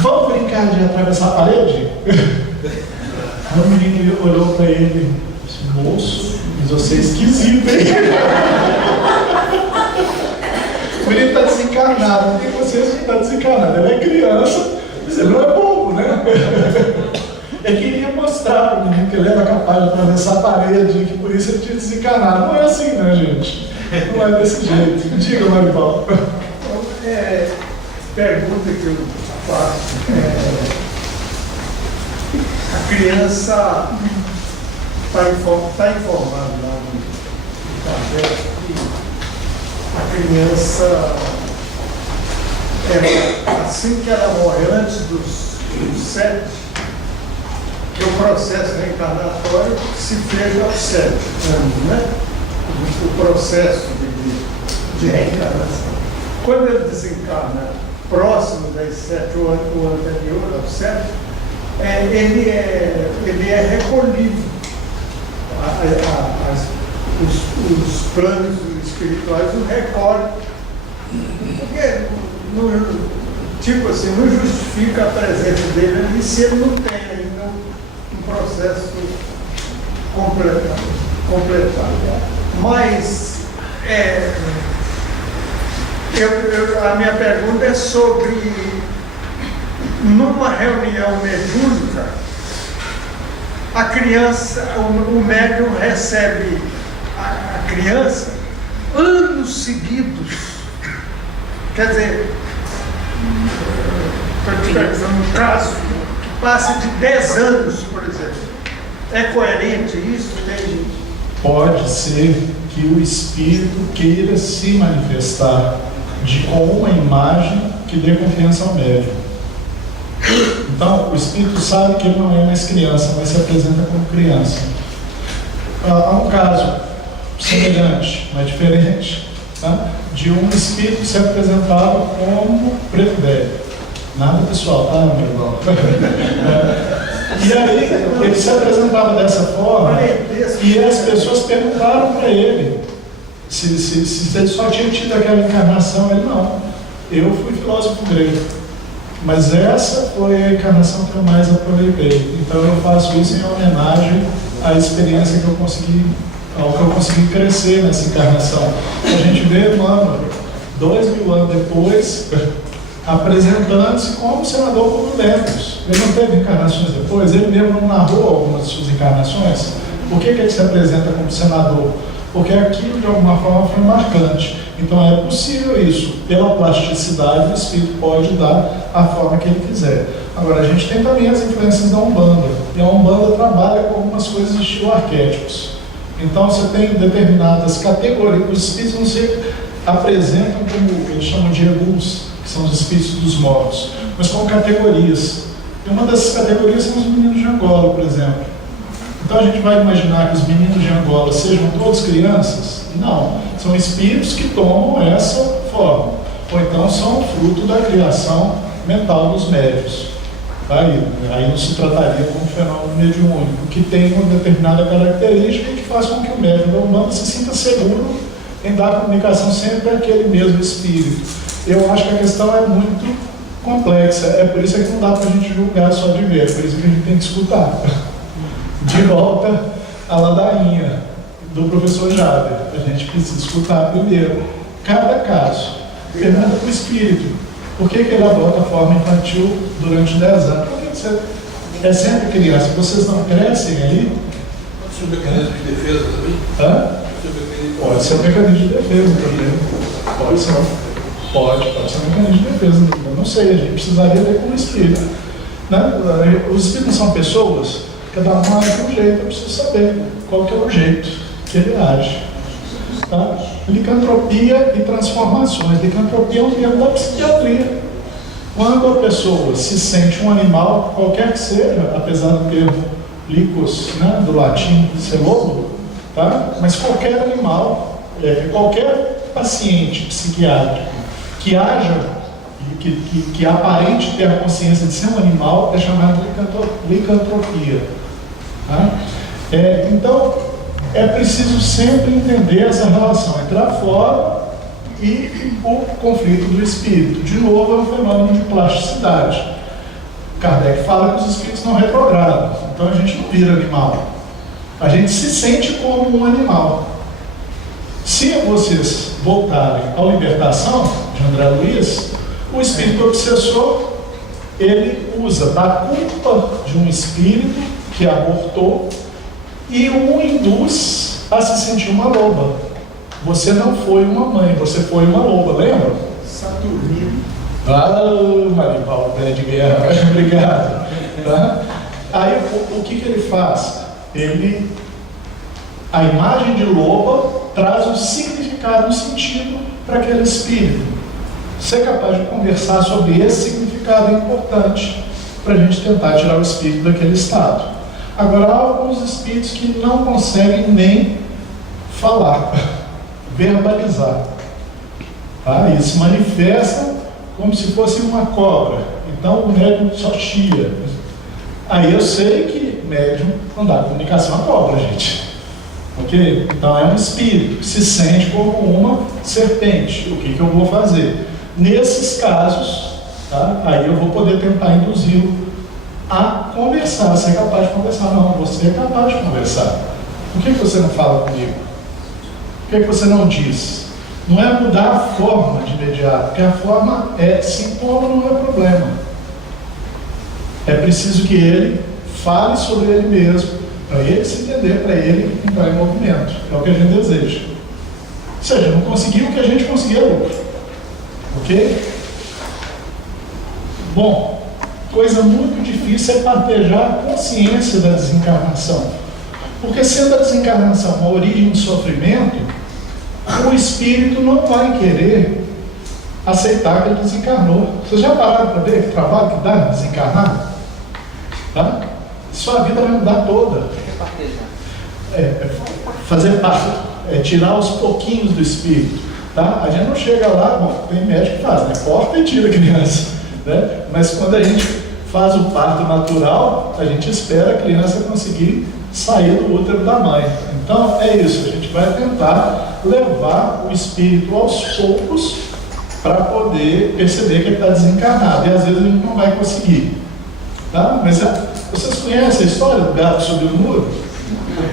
vamos brincar de atravessar a parede? Aí o menino olhou para ele e disse: moço, mas você é esquisito, hein? O menino está desencarnado, não tem consciência que está desencarnado, ele é criança, mas ele não é bobo, né? Ele queria mostrar para o menino que ele era capaz de atravessar a parede, que por isso ele tinha desencarnado. Não é assim, né, gente? Não é desse jeito. Diga, Marival. Pergunta que eu faço. A criança está informada lá no Kardec que a criança, assim que ela morre, antes dos 7, que o processo reencarnatório se fez aos 7 anos, né? O processo de reencarnação. Quando ele desencarna próximo das 7 ou anterior aos 7, ele é recolhido. Os planos espirituais o recolhem. Porque, tipo assim, não justifica a presença dele ali se ele não tem ainda um processo completado. Mas a minha pergunta é sobre numa reunião mediúnica, a criança, o médium recebe a criança anos seguidos. Quer dizer, estou te pensando um caso que passa de 10 anos, por exemplo. É coerente isso? Pode ser que o espírito queira se manifestar com uma imagem que dê confiança ao médium. Então, o espírito sabe que ele não é mais criança, mas se apresenta como criança. Há um caso semelhante, mas diferente, tá? De um espírito que se apresentava como preto velho. Nada pessoal, tá, meu irmão? E aí, ele se apresentava dessa forma, e as pessoas perguntaram para ele se ele só tinha tido aquela encarnação. Ele: não, eu fui filósofo grego, mas essa foi a encarnação que eu mais aproveitei. Então eu faço isso em homenagem à experiência que eu consegui, ao que eu consegui crescer nessa encarnação. A gente vê Emmanuel, 2000 anos depois, apresentando-se como senador por Deus. Ele não teve encarnações depois, ele mesmo não narrou algumas de suas encarnações. Por que ele se apresenta como senador? Porque aquilo de alguma forma foi marcante. Então é possível isso. Pela plasticidade, o espírito pode dar a forma que ele quiser. Agora, a gente tem também as influências da Umbanda. E a Umbanda trabalha com algumas coisas de estilo arquétipos. Então você tem determinadas categorias. Os espíritos não se apresentam como eles chamam de egus, que são os espíritos dos mortos, mas como categorias. E uma dessas categorias são os meninos de Angola, por exemplo. Então a gente vai imaginar que os meninos de Angola sejam todos crianças? Não, são espíritos que tomam essa forma, ou então são fruto da criação mental dos médios. Aí não se trataria como um fenômeno mediúnico, que tem uma determinada característica e que faz com que o médium da Umbanda se sinta seguro em dar comunicação sempre àquele mesmo espírito. Eu acho que a questão é muito complexa, é por isso que não dá para a gente julgar só de ver, é por isso que a gente tem que escutar. De volta à ladainha do professor Jader, a gente precisa escutar primeiro cada caso. Pergunta para o espírito: por que ele adota a forma infantil durante 10 anos? Por que você é sempre criança? Vocês não crescem ali? Pode ser um mecanismo de defesa também? Pode ser um mecanismo de defesa também. Pode ser um mecanismo de defesa. Eu não sei, a gente precisaria ver com o espírito. Né? Os espíritos são pessoas, cada um age de um jeito, eu preciso saber qual que é o jeito que ele age. Tá? Licantropia e transformações. Licantropia é um termo da psiquiatria. Quando a pessoa se sente um animal, qualquer que seja, apesar do termo licus, né, do latim ser lobo, tá? Mas qualquer animal, qualquer paciente psiquiátrico que haja, que aparente ter a consciência de ser um animal, é chamado de licantropia. Tá? Então, é preciso sempre entender essa relação entre a forma e o conflito do espírito. De novo, é um fenômeno de plasticidade. Kardec fala que os espíritos não retrogradam, então a gente não vira animal. A gente se sente como um animal. Se vocês voltarem à Libertação, de André Luiz, o espírito obsessor, ele usa da culpa de um espírito que abortou e o induz a se sentir uma loba. Você não foi uma mãe, você foi uma loba, lembra? Saturnino. Marival, pé de guerra, obrigado. Tá? Aí o que ele faz? A imagem de loba traz um significado, um sentido para aquele espírito. Ser capaz de conversar sobre esse significado é importante para a gente tentar tirar o espírito daquele estado. Agora, há alguns espíritos que não conseguem nem falar, verbalizar. Tá? E se manifestam como se fosse uma cobra. Então o médium só chia. Aí eu sei que médium não dá comunicação à cobra, gente. Ok? Então é um espírito que se sente como uma serpente. O que eu vou fazer? Nesses casos, tá? Aí eu vou poder tentar induzi-lo a conversar. Você é capaz de conversar? Não, você é capaz de conversar. Por que você não fala comigo? Por que você não diz? Não é mudar a forma de imediato, porque a forma é sintoma, não é problema. É preciso que ele fale sobre ele mesmo, para ele se entender, para ele entrar em movimento. É o que a gente deseja. Ou seja, não conseguiu o que a gente conseguia lucro. Ok? Bom, coisa muito difícil é partejar a consciência da desencarnação. Porque sendo a desencarnação uma origem de sofrimento, o espírito não vai querer aceitar que ele desencarnou. Vocês já pararam para ver que trabalho que dá desencarnar? Tá? Sua vida vai mudar toda. Fazer parte, tirar aos pouquinhos do espírito. Tá? A gente não chega lá, bom, tem médico que faz, né? Corta e tira a criança. Né? Mas quando a gente faz o parto natural, a gente espera a criança conseguir sair do útero da mãe. Então é isso, a gente vai tentar levar o espírito aos poucos para poder perceber que ele está desencarnado, e às vezes a gente não vai conseguir. Tá? Mas vocês conhecem a história do gato sobre o muro?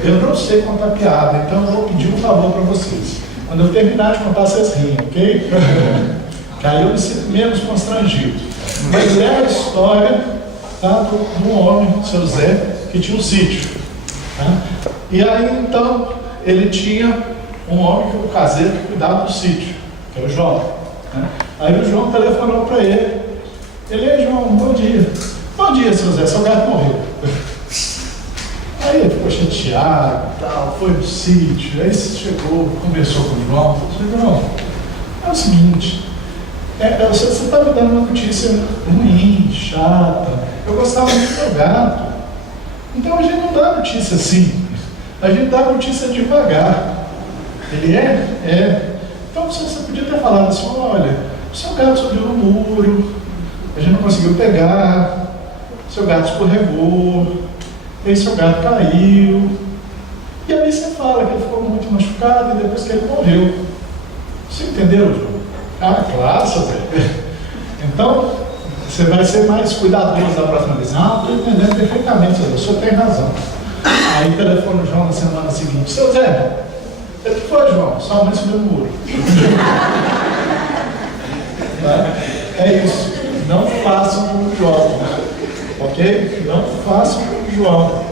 Eu não sei contar piada, então eu vou pedir um favor para vocês. Quando eu terminar de contar, vocês riem, ok? Que aí eu me sinto menos constrangido. Mas é a história, tá, de um homem, o seu Zé, que tinha um sítio. Tá? E aí então ele tinha um homem, que era o caseiro, que cuidava do sítio, que era o João. Né? Aí o João telefonou para ele. Ele, João, bom dia. Bom dia, seu Zé, seu gato morreu. Aí ele ficou chateado, tal, foi no sítio, aí chegou, conversou com o João, falou: João, é o seguinte, você está me dando uma notícia ruim, chata, eu gostava muito do meu gato, então a gente não dá notícia assim, a gente dá notícia devagar. Ele então você podia ter falado assim: olha, o seu gato subiu no muro, a gente não conseguiu pegar, o seu gato escorregou, aí seu gato caiu, e aí você fala que ele ficou muito machucado e depois que ele morreu. Você entendeu, João? Ah, claro, Zé. Então, você vai ser mais cuidadoso da próxima vez. Ah, estou entendendo perfeitamente, Zé, o senhor tem razão. Aí telefona o João na semana seguinte: seu Zé, o que foi, João? Sua mãe subiu no muro. É isso. Não façam como o João. Ok? Não façam como o João.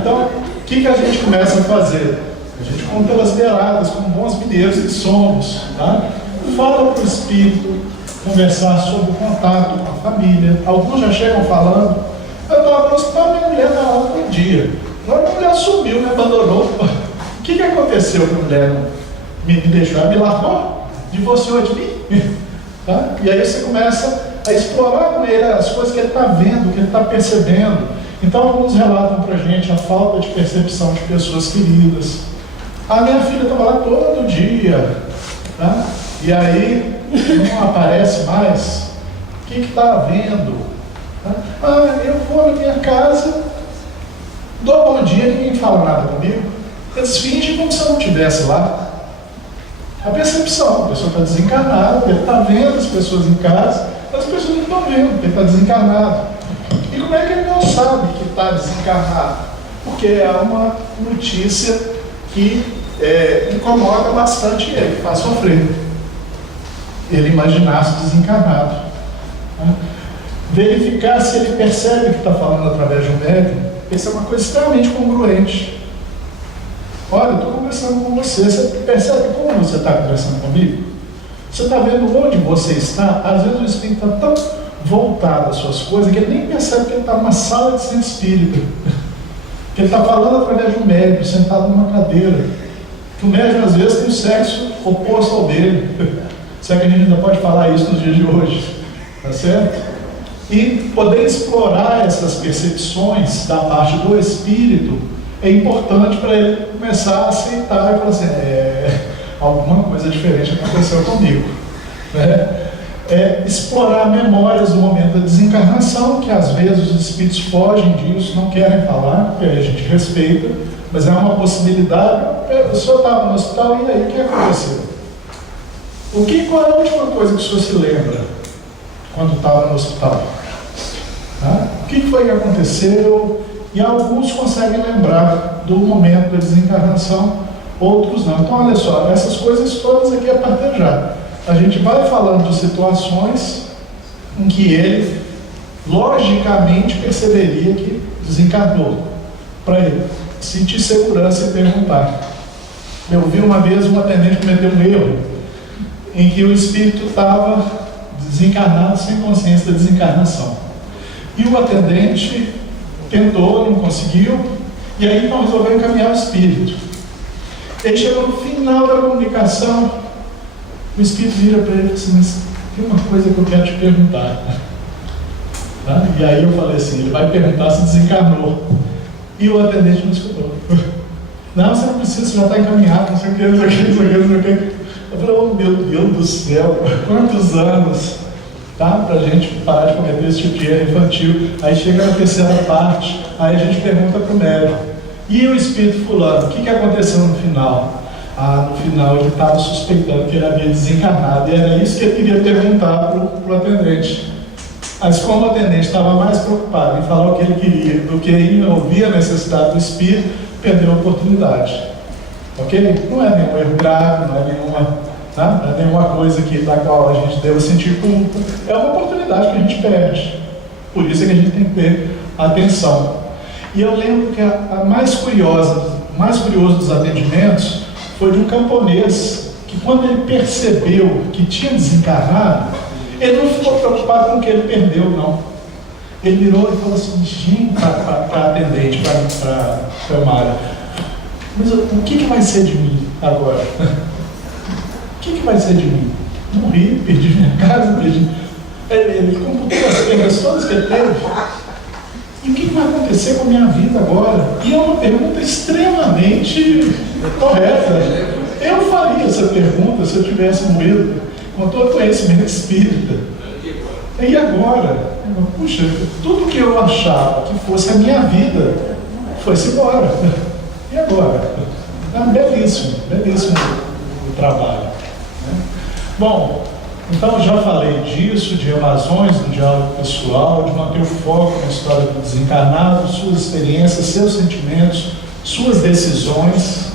Então, o que a gente começa a fazer? A gente conta pelas beiradas, como bons mineiros que somos. Tá? Fala para o espírito, conversar sobre o contato com a família. Alguns já chegam falando: eu estava no hospital, minha mulher estava lá todo dia. Agora a mulher sumiu, me abandonou. O que aconteceu com a mulher? Me deixou, ela me largou? Divorciou de mim? Tá? E aí você começa a explorar com ele as coisas que ele está vendo, que ele está percebendo. Então alguns relatam para a gente a falta de percepção de pessoas queridas. A minha filha estava lá todo dia, tá? E aí não aparece mais. O que está havendo? Tá? Ah, eu vou na minha casa, dou bom dia, ninguém fala nada comigo. Eles fingem como se eu não estivesse lá. A percepção, a pessoa está desencarnada, ele está vendo as pessoas em casa, as pessoas não estão vendo que ele está desencarnado. E como é que ele não sabe que está desencarnado? Porque é uma notícia que incomoda bastante ele, faz sofrer. Ele imaginar-se desencarnado. Né? Verificar se ele percebe que está falando através de um médium. Isso é uma coisa extremamente congruente. Olha, eu estou conversando com você, você percebe como você está conversando comigo? Você está vendo onde você está? Às vezes o espírito está tão voltado às suas coisas que ele nem percebe que ele está numa sala de centro espírita. Que ele está falando através de um médium, sentado numa cadeira. Que o médium às vezes tem o sexo oposto ao dele. Será que a gente ainda pode falar isso nos dias de hoje? Tá certo? E poder explorar essas percepções da parte do espírito é importante para ele começar a aceitar e falar assim: alguma coisa diferente aconteceu comigo. Né? Explorar memórias do momento da desencarnação, que às vezes os espíritos fogem disso, não querem falar, porque a gente respeita, mas é uma possibilidade. O senhor estava no hospital, e aí, o que aconteceu? Qual é a última coisa que o senhor se lembra quando estava no hospital? Tá? O que foi que aconteceu? E alguns conseguem lembrar do momento da desencarnação, outros não. Então, olha só, essas coisas todas aqui é partejar. A gente vai falando de situações em que ele logicamente perceberia que desencarnou, para ele sentir segurança e perguntar. Eu vi uma vez um atendente cometer um erro em que o espírito estava desencarnado sem consciência da desencarnação. E o atendente tentou, não conseguiu, e aí então resolveu encaminhar o espírito. Ele chegou no final da comunicação, o espírito vira para ele e fala assim: mas tem uma coisa que eu quero te perguntar. Tá? E aí eu falei assim: ele vai perguntar se desencarnou. E o atendente não escutou. Não, você não precisa, você já está encaminhado, não sei o que, não sei o que, não sei o que, não sei o que. Eu falei: oh meu Deus do céu, quantos anos, tá? Para a gente parar de cometer esse tipo de erro infantil. Aí chega na terceira parte, aí a gente pergunta para o médico: e o espírito fulano, o que aconteceu no final? No final ele estava suspeitando que ele havia desencarnado, e era isso que ele queria perguntar para o atendente. Mas como o atendente estava mais preocupado em falar o que ele queria do que em ouvir a necessidade do espírito, perdeu a oportunidade. Ok? Não é nenhum erro grave, não é nenhuma coisa da qual a gente deva sentir culpa. É uma oportunidade que a gente perde. Por isso é que a gente tem que ter atenção. E eu lembro que a mais curioso dos atendimentos foi de um camponês que, quando ele percebeu que tinha desencarnado, ele não ficou preocupado com o que ele perdeu, não. Ele virou e falou assim: gente, para a atendente, para a Mara, mas o que vai ser de mim agora? O que vai ser de mim? Morri, perdi minha casa, Ele computou as perdas todas que ele teve. E o que vai acontecer com a minha vida agora? E é uma pergunta extremamente correta. Eu faria essa pergunta se eu tivesse morrido com todo conhecimento espírita. E agora? Puxa, tudo que eu achava que fosse a minha vida foi-se embora. E agora? Belíssimo o trabalho. Né? Bom, então eu já falei disso, de evasões do diálogo pessoal, de manter o foco na história do desencarnado, suas experiências, seus sentimentos, suas decisões.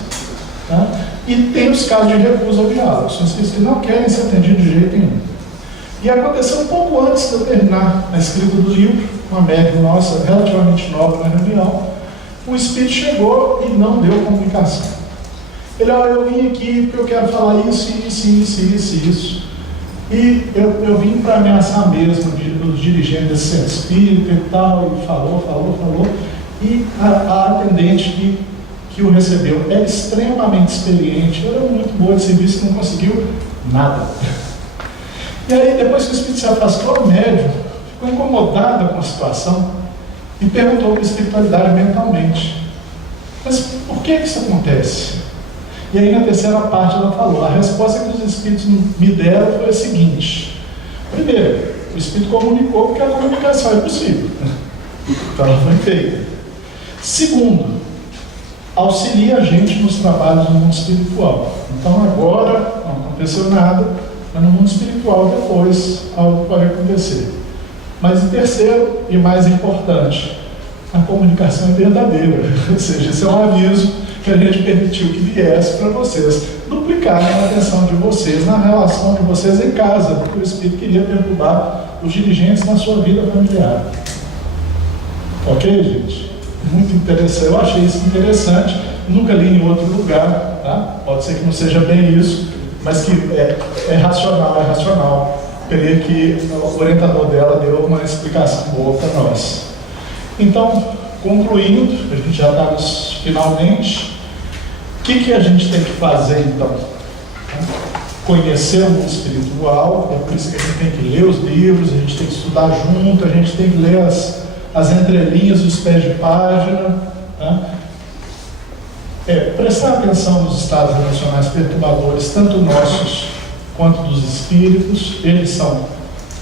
Tá? E tem os casos de recusa ao diálogo, são os que não querem ser atendidos de jeito nenhum. E aconteceu um pouco antes de eu terminar a escrita do livro, uma médium nossa, relativamente nova na reunião, o espírito chegou e não deu comunicação. Ele: eu vim aqui porque eu quero falar isso. E eu vim para ameaçar mesmo os dirigentes desse centro espírita e tal, e falou. E a atendente que o recebeu era extremamente experiente, era muito boa de serviço, não conseguiu nada. E aí, depois que o espírito se afastou, o médium ficou incomodado com a situação e perguntou para a espiritualidade mentalmente: mas por que isso acontece? E aí, na terceira parte, ela falou: a resposta que os espíritos me deram foi a seguinte: primeiro, o espírito comunicou porque a comunicação é possível, então ela foi feita. Segundo, auxilia a gente nos trabalhos no mundo espiritual. Então agora não aconteceu nada, mas no mundo espiritual depois algo pode acontecer. Mas em terceiro e mais importante, a comunicação é verdadeira, ou seja, esse é um aviso que a gente permitiu que viesse para vocês duplicarem a atenção de vocês na relação de vocês em casa, porque o espírito queria perturbar os dirigentes na sua vida familiar. Ok, gente? Muito interessante, eu achei isso interessante, nunca li em outro lugar, tá? Pode ser que não seja bem isso, mas que é racional. Creio que o orientador dela deu uma explicação boa para nós. Então, concluindo, a gente já está nos finalmente, o que a gente tem que fazer então? Conhecer o mundo espiritual, é por isso que a gente tem que ler os livros, a gente tem que estudar junto, a gente tem que ler as entrelinhas, os pés de página, tá? Prestar atenção nos estados emocionais perturbadores, tanto nossos quanto dos espíritos. Eles são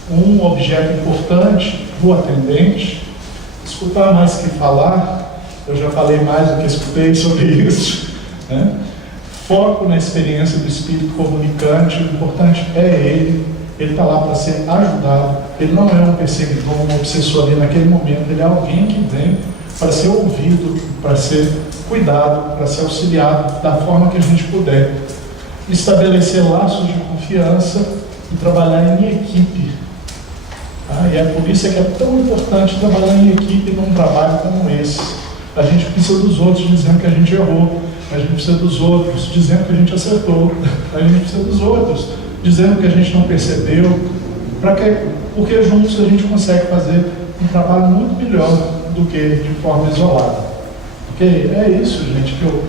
um objeto importante do atendente. Escutar mais que falar, eu já falei mais do que escutei sobre isso, né? Foco na experiência do espírito comunicante, o importante é ele está lá para ser ajudado, ele não é um perseguidor, um obsessor ali naquele momento, ele é alguém que vem para ser ouvido, para ser cuidado, para ser auxiliado da forma que a gente puder. Estabelecer laços de confiança e trabalhar em equipe. E é por isso que é tão importante trabalhar em equipe num trabalho como esse. A gente precisa dos outros dizendo que a gente errou, a gente precisa dos outros dizendo que a gente acertou, a gente precisa dos outros dizendo que a gente não percebeu, porque juntos a gente consegue fazer um trabalho muito melhor do que de forma isolada. Ok? É isso, gente, que eu